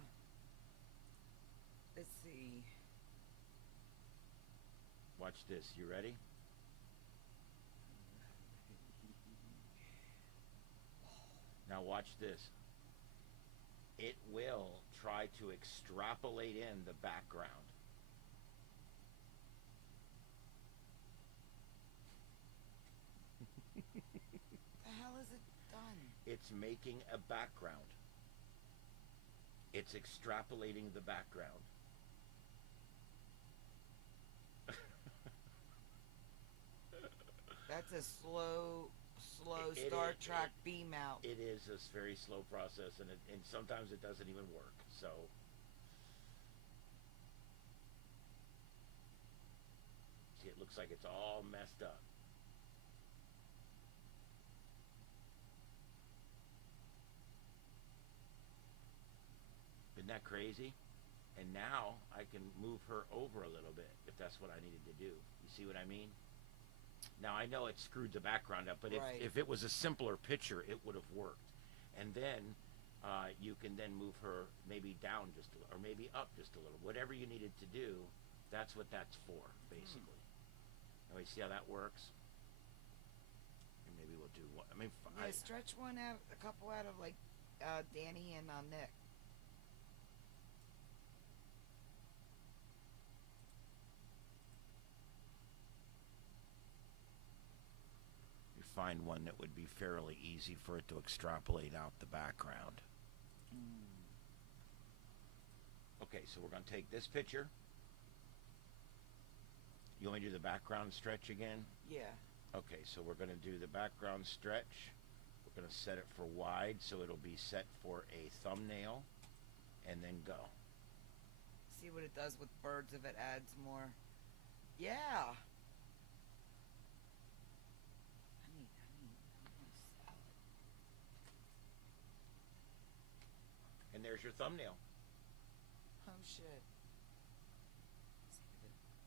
Let's see. Watch this. You ready? Now watch this. It will try to extrapolate in the background. The hell is it done? It's making a background. It's extrapolating the background. That's a slow It Star is- Trek beam out. It is a very slow process, and sometimes it doesn't even work. So, see, it looks like it's all messed up. Isn't that crazy? And now I can move her over a little bit if that's what I needed to do. You see what I mean? Now I know it screwed the background up, but Right. if it was a simpler picture, it would have worked. And then you can then move her maybe down just a little, or maybe up just a little. Whatever you needed to do, that's what that's for, basically. Anyway, see how that works? And maybe we'll do one. I mean, Yeah, stretch one out, a couple out of like Danny and Nick. you find one that would be fairly easy for it to extrapolate out the background. Okay, so we're going to take this picture. You want me to do the background stretch again? Yeah. Okay, so we're going to do the background stretch. We're going to set it for wide, so it'll be set for a thumbnail, and then go. See what it does with birds if it adds more. Yeah. I want salad. And there's your thumbnail. Oh shit.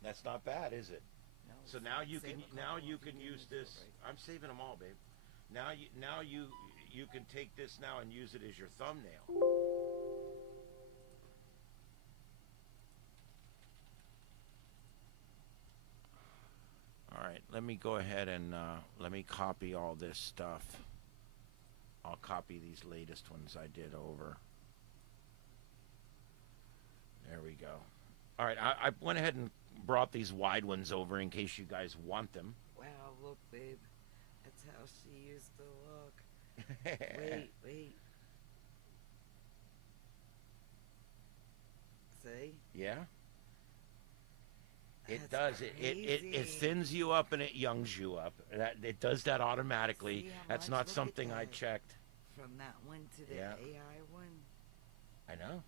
That's not bad, is it? No, So now you save can a now couple you if you can do use it this. right. I'm saving them all, babe. Now you can take this now and use it as your thumbnail. All right, let me go ahead and let me copy all this stuff. I'll copy these latest ones I did over. There we go. All right, I went ahead and brought these wide ones over in case you guys want them. Wow, look, babe. That's how she used to look. Wait. See? Yeah? It That's does. It crazy. thins you up and it youngs you up. That it does that automatically. See how That's much? not Look at something I that. checked. From that one to the Yeah. AI one. I know.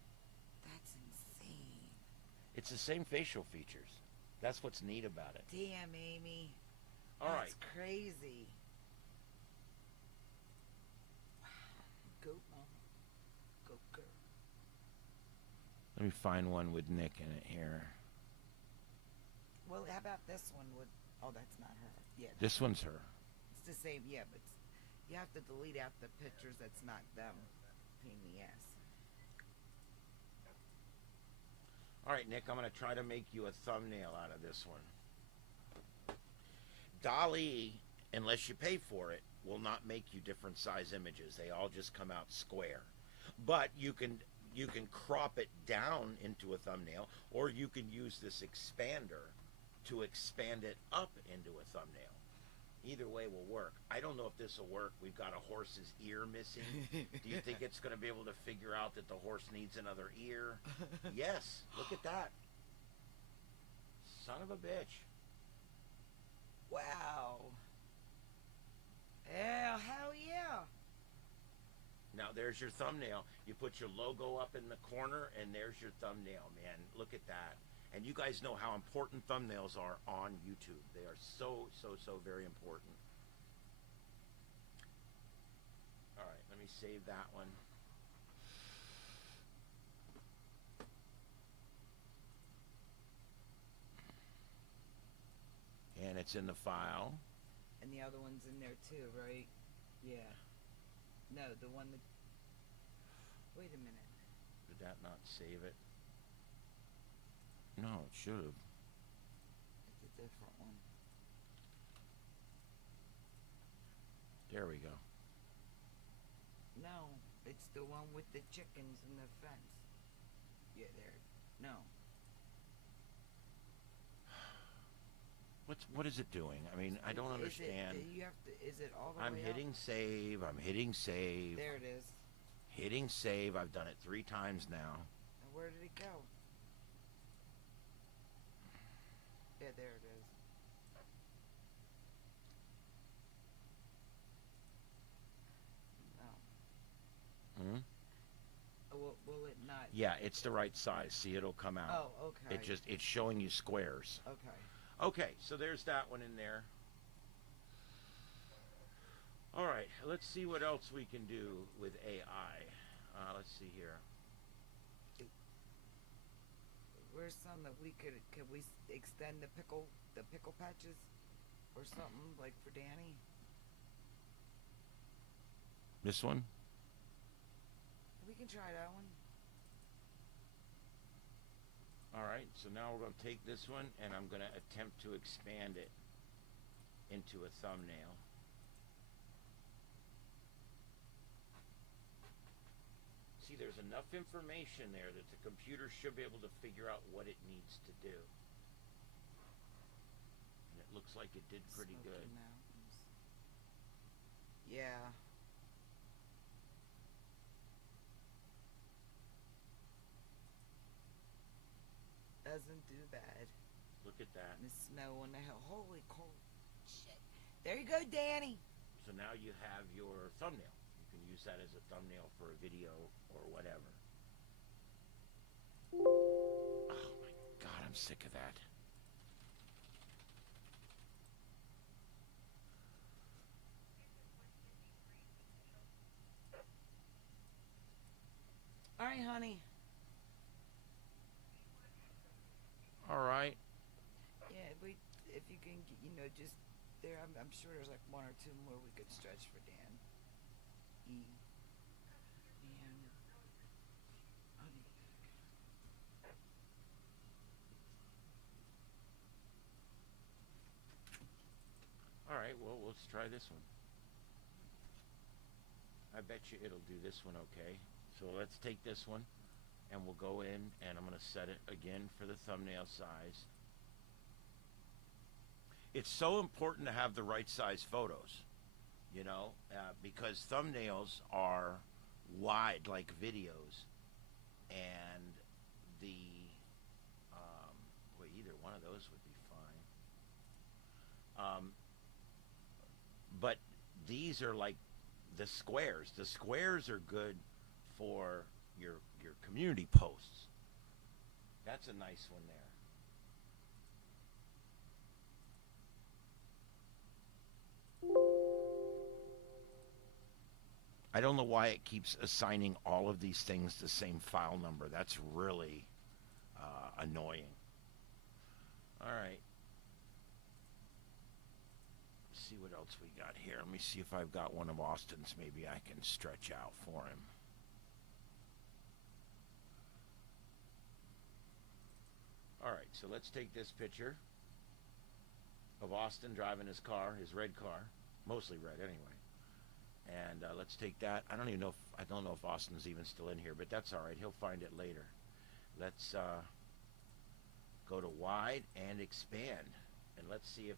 That's insane. It's the same facial features. That's what's neat about it. Damn, Amy. All right. That's crazy. Let me find one with Nick in it here. Well, how about this one with? Oh, that's not her. Yeah, This one's her. it's the same. Yeah, but you have to delete out the pictures. That's not them. Pain in the ass. All right, Nick, I'm going to try to make you a thumbnail out of this one. DALL-E, unless you pay for it, will not make you different size images. They all just come out square. But you can crop it down into a thumbnail, or you can use this expander to expand it up into a thumbnail. Either way will work. I don't know if this will work. We've got a horse's ear missing. Do you think it's going to be able to figure out that the horse needs another ear? Yes. Look at that. Son of a bitch. Wow. Yeah, hell yeah. Now there's your thumbnail. You put your logo up in the corner, and there's your thumbnail, man. Look at that. And you guys know how important thumbnails are on YouTube. They are so, so, so very important. All right, let me save that one. And it's in the file. And the other one's in there too, right? Yeah. No, the one that. Wait a minute. Did that not save it? No, it should have. It's a different one. There we go. No, it's the one with the chickens and the fence. Yeah, there. No. What is it doing? I mean, I don't understand. You have to. Is it all the I'm way hitting save. I'm hitting save. There it is. Hitting save. I've done it 3 times now. And where did it go? Yeah, there it is. No. Hmm? Will it not? Yeah, it's the right size. See, it'll come out. Oh, okay. It's showing you squares. Okay. Okay, so there's that one in there. All right, let's see what else we can do with AI. Let's see here. Where's some that we could we extend the pickle patches or something like for Danny? This one? We can try that one. All right, so now we're going to take this one and I'm going to attempt to expand it into a thumbnail. See, there's enough information there that the computer should be able to figure out what it needs to do. And it looks like it did pretty Smoky good. Mountains. Yeah. Doesn't do bad. Look at that. And the snow on the hill. Holy cold shit. There you go, Danny. So now you have your thumbnail. You can use that as a thumbnail for a video or whatever. Oh my God, I'm sick of that. All right, honey. All right. Yeah, if you can, just there. I'm sure there's like 1 or 2 more we could stretch for Dan. Dan. All right, well, let's try this one. I bet you it'll do this one okay. So let's take this one, and we'll go in, and I'm going to set it again for the thumbnail size. It's so important to have the right size photos, because thumbnails are wide like videos, and either one of those would be fine. But these are like the squares. The squares are good for your community posts. That's a nice one there. I don't know why it keeps assigning all of these things the same file number. That's really annoying. All right. Let's see what else we got here. Let me see if I've got one of Austin's. Maybe I can stretch out for him. All right, so let's take this picture of Austin driving his car, his red car, mostly red anyway. And let's take that. I don't know if Austin's even still in here, but that's all right. He'll find it later. Let's go to wide and expand, and let's see if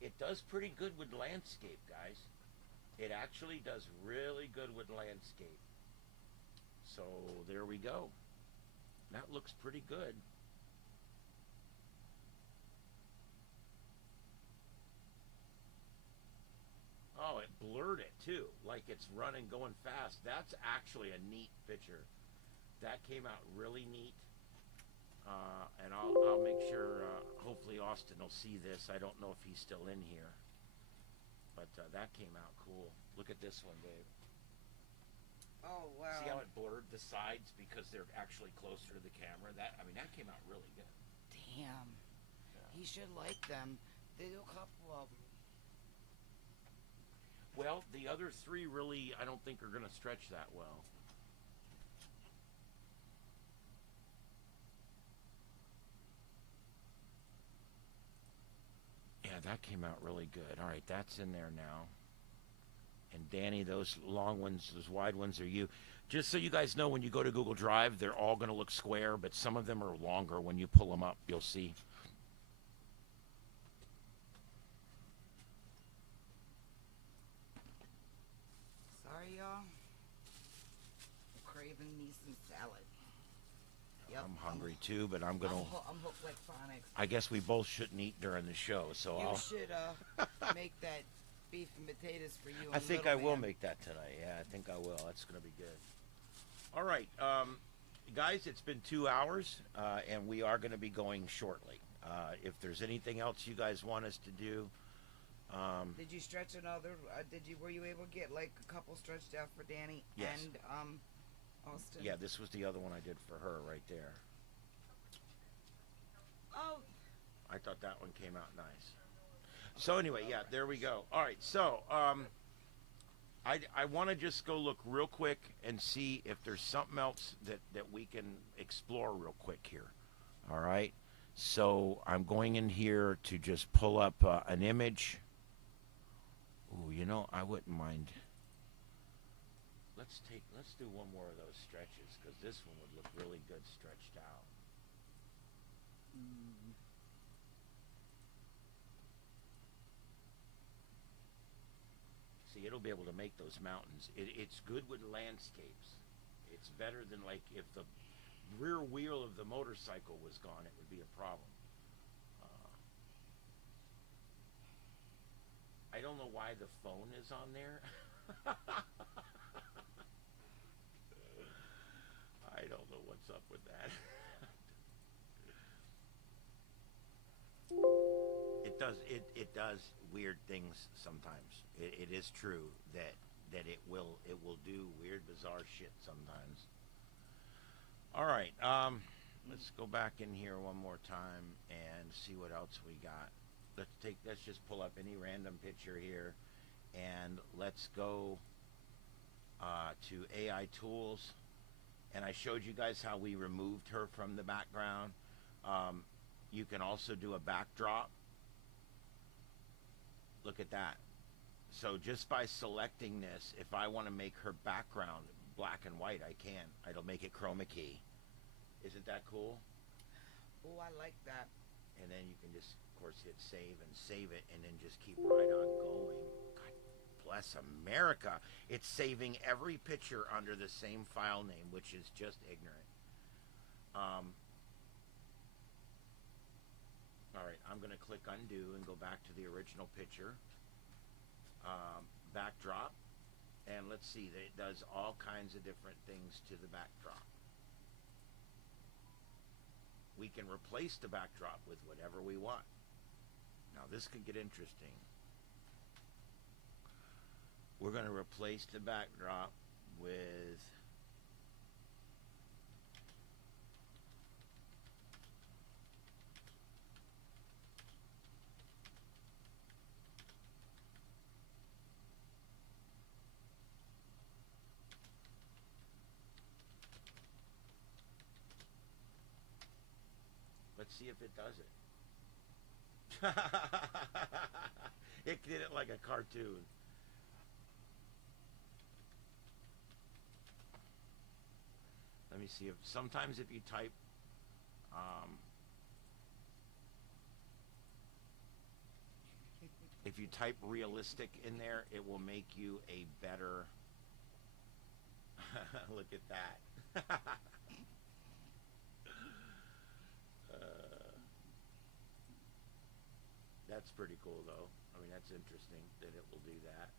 it does pretty good with landscape, guys. It actually does really good with landscape. So there we go. That looks pretty good. Oh, it blurred it too, like it's running, going fast. That's actually a neat picture. That came out really neat. And I'll make sure, hopefully Austin will see this. I don't know if he's still in here. But that came out cool. Look at this one, Dave. Oh, wow. See how it blurred the sides because they're actually closer to the camera? That came out really good. Damn. Yeah. He should like them. They do a couple of them. Well, the other three really, I don't think are going to stretch that well. Yeah, that came out really good. All right, that's in there now. And Danny, those long ones, those wide ones are you. Just so you guys know, when you go to Google Drive, they're all going to look square, but some of them are longer. When you pull them up, you'll see. Sorry, y'all. I'm craving me some salad. Yep, I'm hungry too, but I'm gonna. I'm hooked like phonics. I guess we both shouldn't eat during the show, so You I'll. should make that beef and potatoes for you. I and think little I will man. make that tonight. Yeah, I think I will. That's gonna be good. All right, guys, it's been 2 hours, and we are gonna be going shortly. If there's anything else you guys want us to do, Did you stretch another? Were you able to get like a couple stretched out for Danny Yes. and Austin? yeah, this was the other one I did for her right there. Oh, I thought that one came out nice. So anyway, yeah, there we go. All right, so I want to just go look real quick and see if there's something else that we can explore real quick here. All right, so I'm going in here to just pull up an image. Ooh, you know, I wouldn't mind. Let's do one more of those stretches because this one would look really good stretched out. See, it'll be able to make those mountains. It's good with landscapes. It's better than like if the rear wheel of the motorcycle was gone, it would be a problem. I don't know why the phone is on there. I don't know what's up with that. It does weird things sometimes. It is true that it will do weird, bizarre shit sometimes. All right, let's go back in here one more time and see what else we got. Let's just pull up any random picture here, and let's go to AI tools. And I showed you guys how we removed her from the background. You can also do a backdrop. Look at that. So just by selecting this, if I want to make her background black and white, I can. It'll make it chroma key. Isn't that cool? oh, I like that. And then you can just, of course, hit save and save it, and then just keep right on going. God bless America. It's saving every picture under the same file name, which is just ignorant. All right, I'm going to click undo and go back to the original picture. Backdrop. And let's see, it does all kinds of different things to the backdrop. We can replace the backdrop with whatever we want. Now this could get interesting. We're going to replace the backdrop with let's see if it does it. It did it like a cartoon. Let me see if sometimes if you type if you type realistic in there, it will make you a better look at that. That's pretty cool though. I mean, that's interesting that it will do that.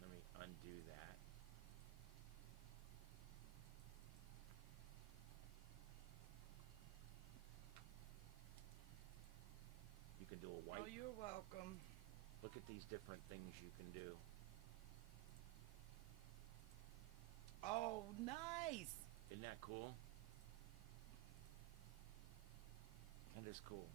Let me undo that. You can do a white. Oh, you're welcome. Look at these different things you can do. Oh, nice. Isn't that cool? That is cool.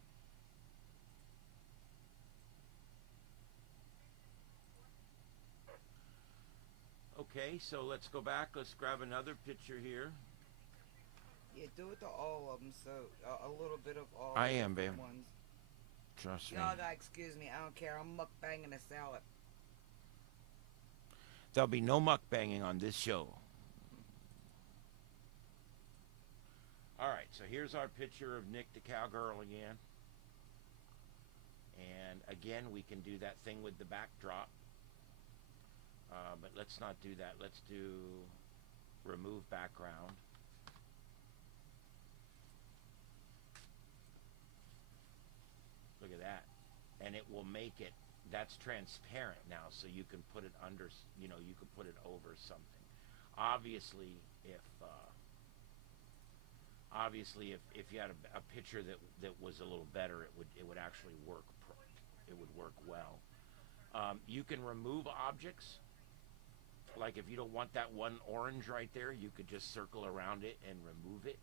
Okay, so let's go back. Let's grab another picture here. Yeah, do it to all of them. So a little bit of all. I the am, different babe. Ones. Trust me. Y'all gotta excuse me. I don't care. I'm mukbanging a salad. There'll be no mukbanging on this show. All right, so here's our picture of Nick the Cowgirl again. And again, we can do that thing with the backdrop. But let's not do that. Let's do remove background. Look at that. And it will make it, that's transparent now, so you can put it under, you know, you can put it over something. Obviously, if you had a picture that was a little better, it would actually work. It would work well. You can remove objects. Like if you don't want that one orange right there, you could just circle around it and remove it.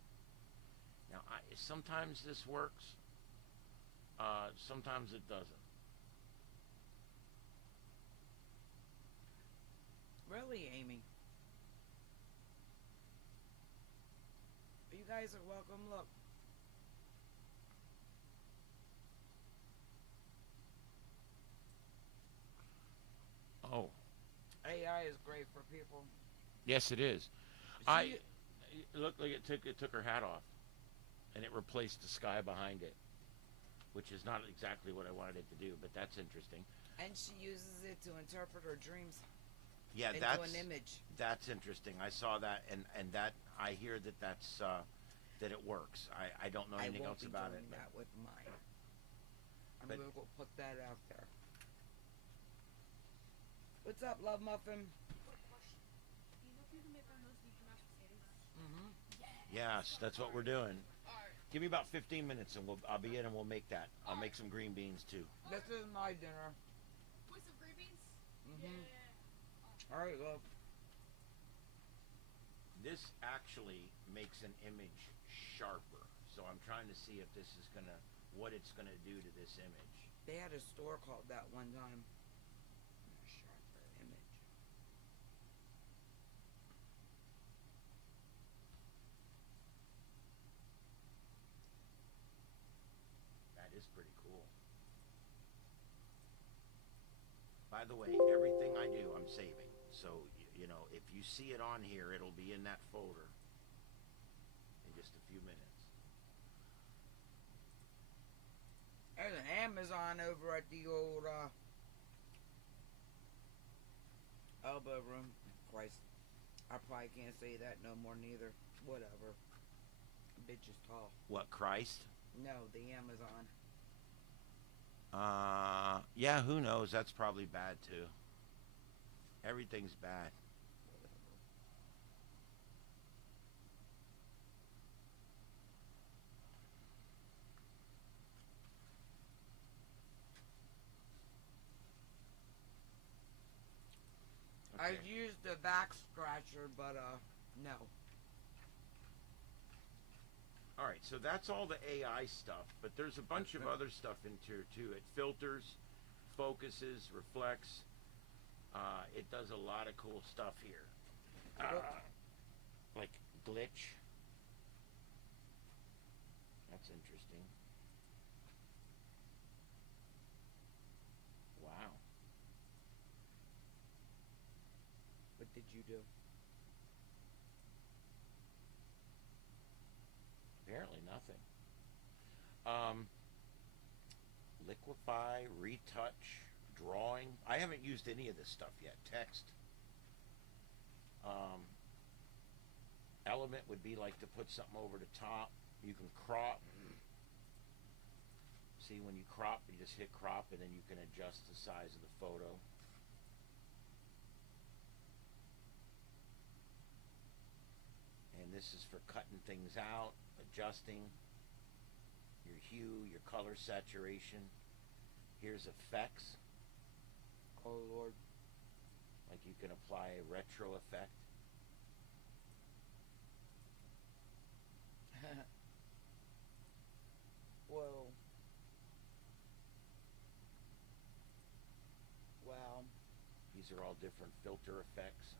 Now, sometimes this works. Sometimes it doesn't. Really, Amy? You guys are welcome. Look. Oh, AI is great for people. yes, it is. She- It looked like it took her hat off, and it replaced the sky behind it, which is not exactly what I wanted it to do, but that's interesting. And she uses it to interpret her dreams Yeah, into that's an image. that's interesting. I saw that, and that I hear that's that it works. I don't know I anything won't else be about doing it. that with mine. I'm But- gonna go put that out there. What's up, Love Muffin? Quick question. Do you know if you can make one of those deep mashed potatoes? Mm-hmm. Yes, that's what we're doing. Alright. Give me about 15 minutes, and I'll be in, and we'll make that. I'll make some green beans too. This is my dinner. With some green beans? Mm-hmm. Yeah. All right, love. This actually makes an image sharper. So I'm trying to see if this is what it's gonna do to this image. They had a store called that one time. Sharper image. That is pretty cool. By the way, everything I do, I'm saving. So, you know, if you see it on here, it'll be in that folder in just a few minutes. There's an Amazon over at the old elbow room. Christ, I probably can't say that no more neither. Whatever. Bitch is tall. What, Christ? No, the Amazon. Yeah, who knows? That's probably bad too. Everything's bad. Whatever. back scratcher, but no. All right, so that's all the AI stuff, but there's a bunch of other stuff in here too. It filters, focuses, reflects. It does a lot of cool stuff here. Like glitch. That's interesting. Wow. What did you do? Apparently nothing. Liquify, retouch, drawing. I haven't used any of this stuff yet. Text. Element would be like to put something over the top. You can crop. See, when you crop, you just hit crop and then you can adjust the size of the photo. And this is for cutting things out, adjusting your hue, your color saturation. Here's effects. Oh, Lord. Like you can apply a retro effect. Whoa. Wow. These are all different filter effects.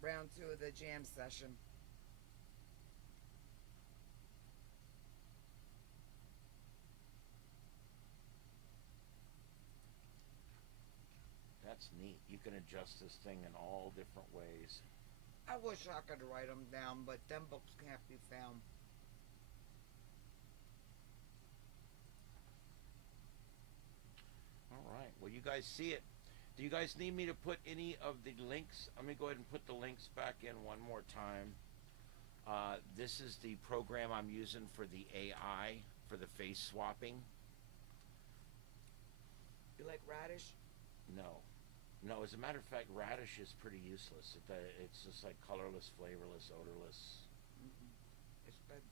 Round 2 of the jam session. That's neat. You can adjust this thing in all different ways. I wish I could write them down, but them books can't be found. All right. Well, you guys see it. Do you guys need me to put any of the links? Let me go ahead and put the links back in one more time. This is the program I'm using for the AI, for the face swapping. You like radish? No. No, as a matter of fact, radish is pretty useless. It's just like colorless, flavorless, odorless. It's good.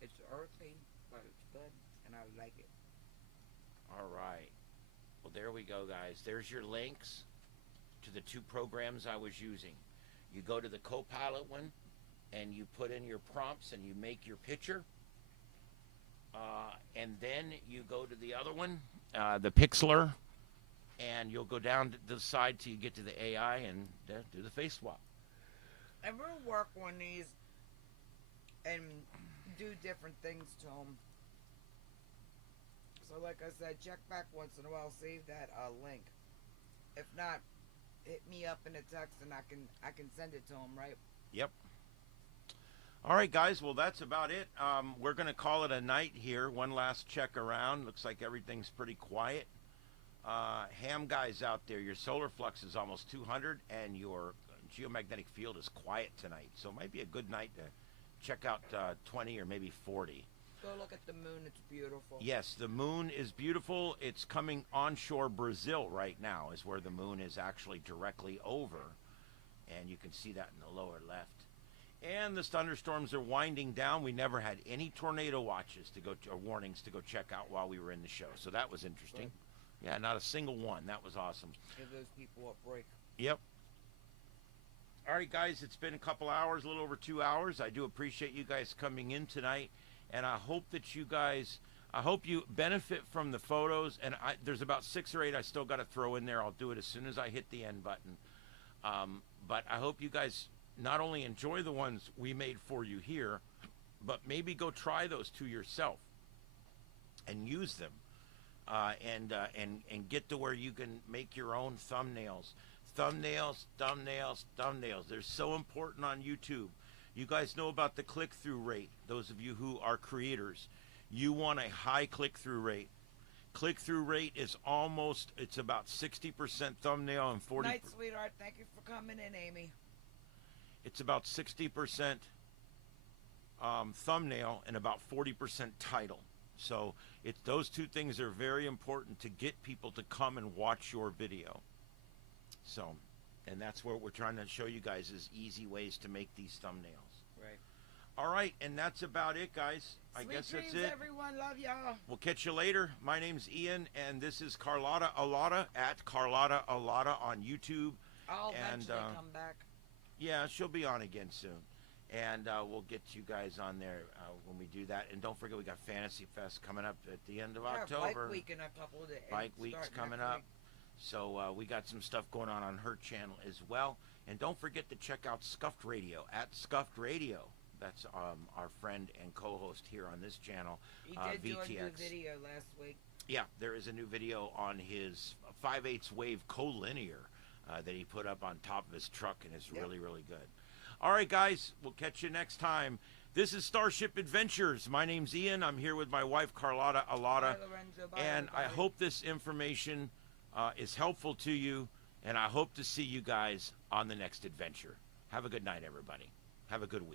It's earthy, but it's good, and I like it. All right. Well, there we go, guys. There's your links to the 2 programs I was using. You go to the Copilot one, and you put in your prompts, and you make your picture. And then you go to the other one, the Pixlr, and you'll go down to the side till you get to the AI and do the face swap. And we'll work on these and do different things to them. So like I said, check back once in a while, save that link. If not, hit me up in a text and I can send it to them, right? Yep. All right, guys. Well, that's about it. We're going to call it a night here. One last check around. Looks like everything's pretty quiet. Ham guys out there, your solar flux is almost 200 and your geomagnetic field is quiet tonight. So it might be a good night to check out 20 or maybe 40. Go look at the moon. It's beautiful. Yes, the moon is beautiful. It's coming onshore Brazil right now is where the moon is actually directly over. And you can see that in the lower left. And the thunderstorms are winding down. We never had any tornado watches to go or warnings to go check out while we were in the show. So that was interesting. Good. Yeah, not a single one. That was awesome. Give those people a break. Yep. All right, guys, it's been a couple hours, a little over 2 hours. I do appreciate you guys coming in tonight. And I hope that you guys, I hope you benefit from the photos. And there's about 6 or 8 I still got to throw in there. I'll do it as soon as I hit the end button. But I hope you guys not only enjoy the ones we made for you here, but maybe go try those 2 yourself and use them. And get to where you can make your own thumbnails. Thumbnails. They're so important on YouTube. You guys know about the click-through rate. Those of you who are creators, you want a high click-through rate. Click-through rate is almost, it's about 60% thumbnail and 40%. Night, sweetheart. Thank you for coming in, Amy. It's about 60% thumbnail and about 40% title. So those 2 things are very important to get people to come and watch your video. So, and that's what we're trying to show you guys is easy ways to make these thumbnails. Right. All right, and that's about it, guys. I Sweet guess dreams, that's it. everyone. Love y'all. We'll catch you later. My name's Ian, and this is Carlotta Alata at Carlotta Alata on YouTube. I'll And, eventually come back. Yeah, she'll be on again soon. And we'll get you guys on there when we do that. And don't forget, we got Fantasy Fest coming up at the end of October. Bike week in a couple of days. Bike Week's coming up. So we got some stuff going on her channel as well. And don't forget to check out Scuffed Radio at Scuffed Radio. That's our friend and co-host here on this channel, He did do a VTX. new video last week. Yeah, there is a new video on his 5/8 wave collinear that he put up on top of his truck, and it's really, really good. All right, guys, we'll catch you next time. This is Starship Adventures. My name's Ian. I'm here with my wife, Carlotta Alata. Bye, Lorenzo. Bye, And I everybody. hope this information is helpful to you, and I hope to see you guys on the next adventure. Have a good night, everybody. Have a good week.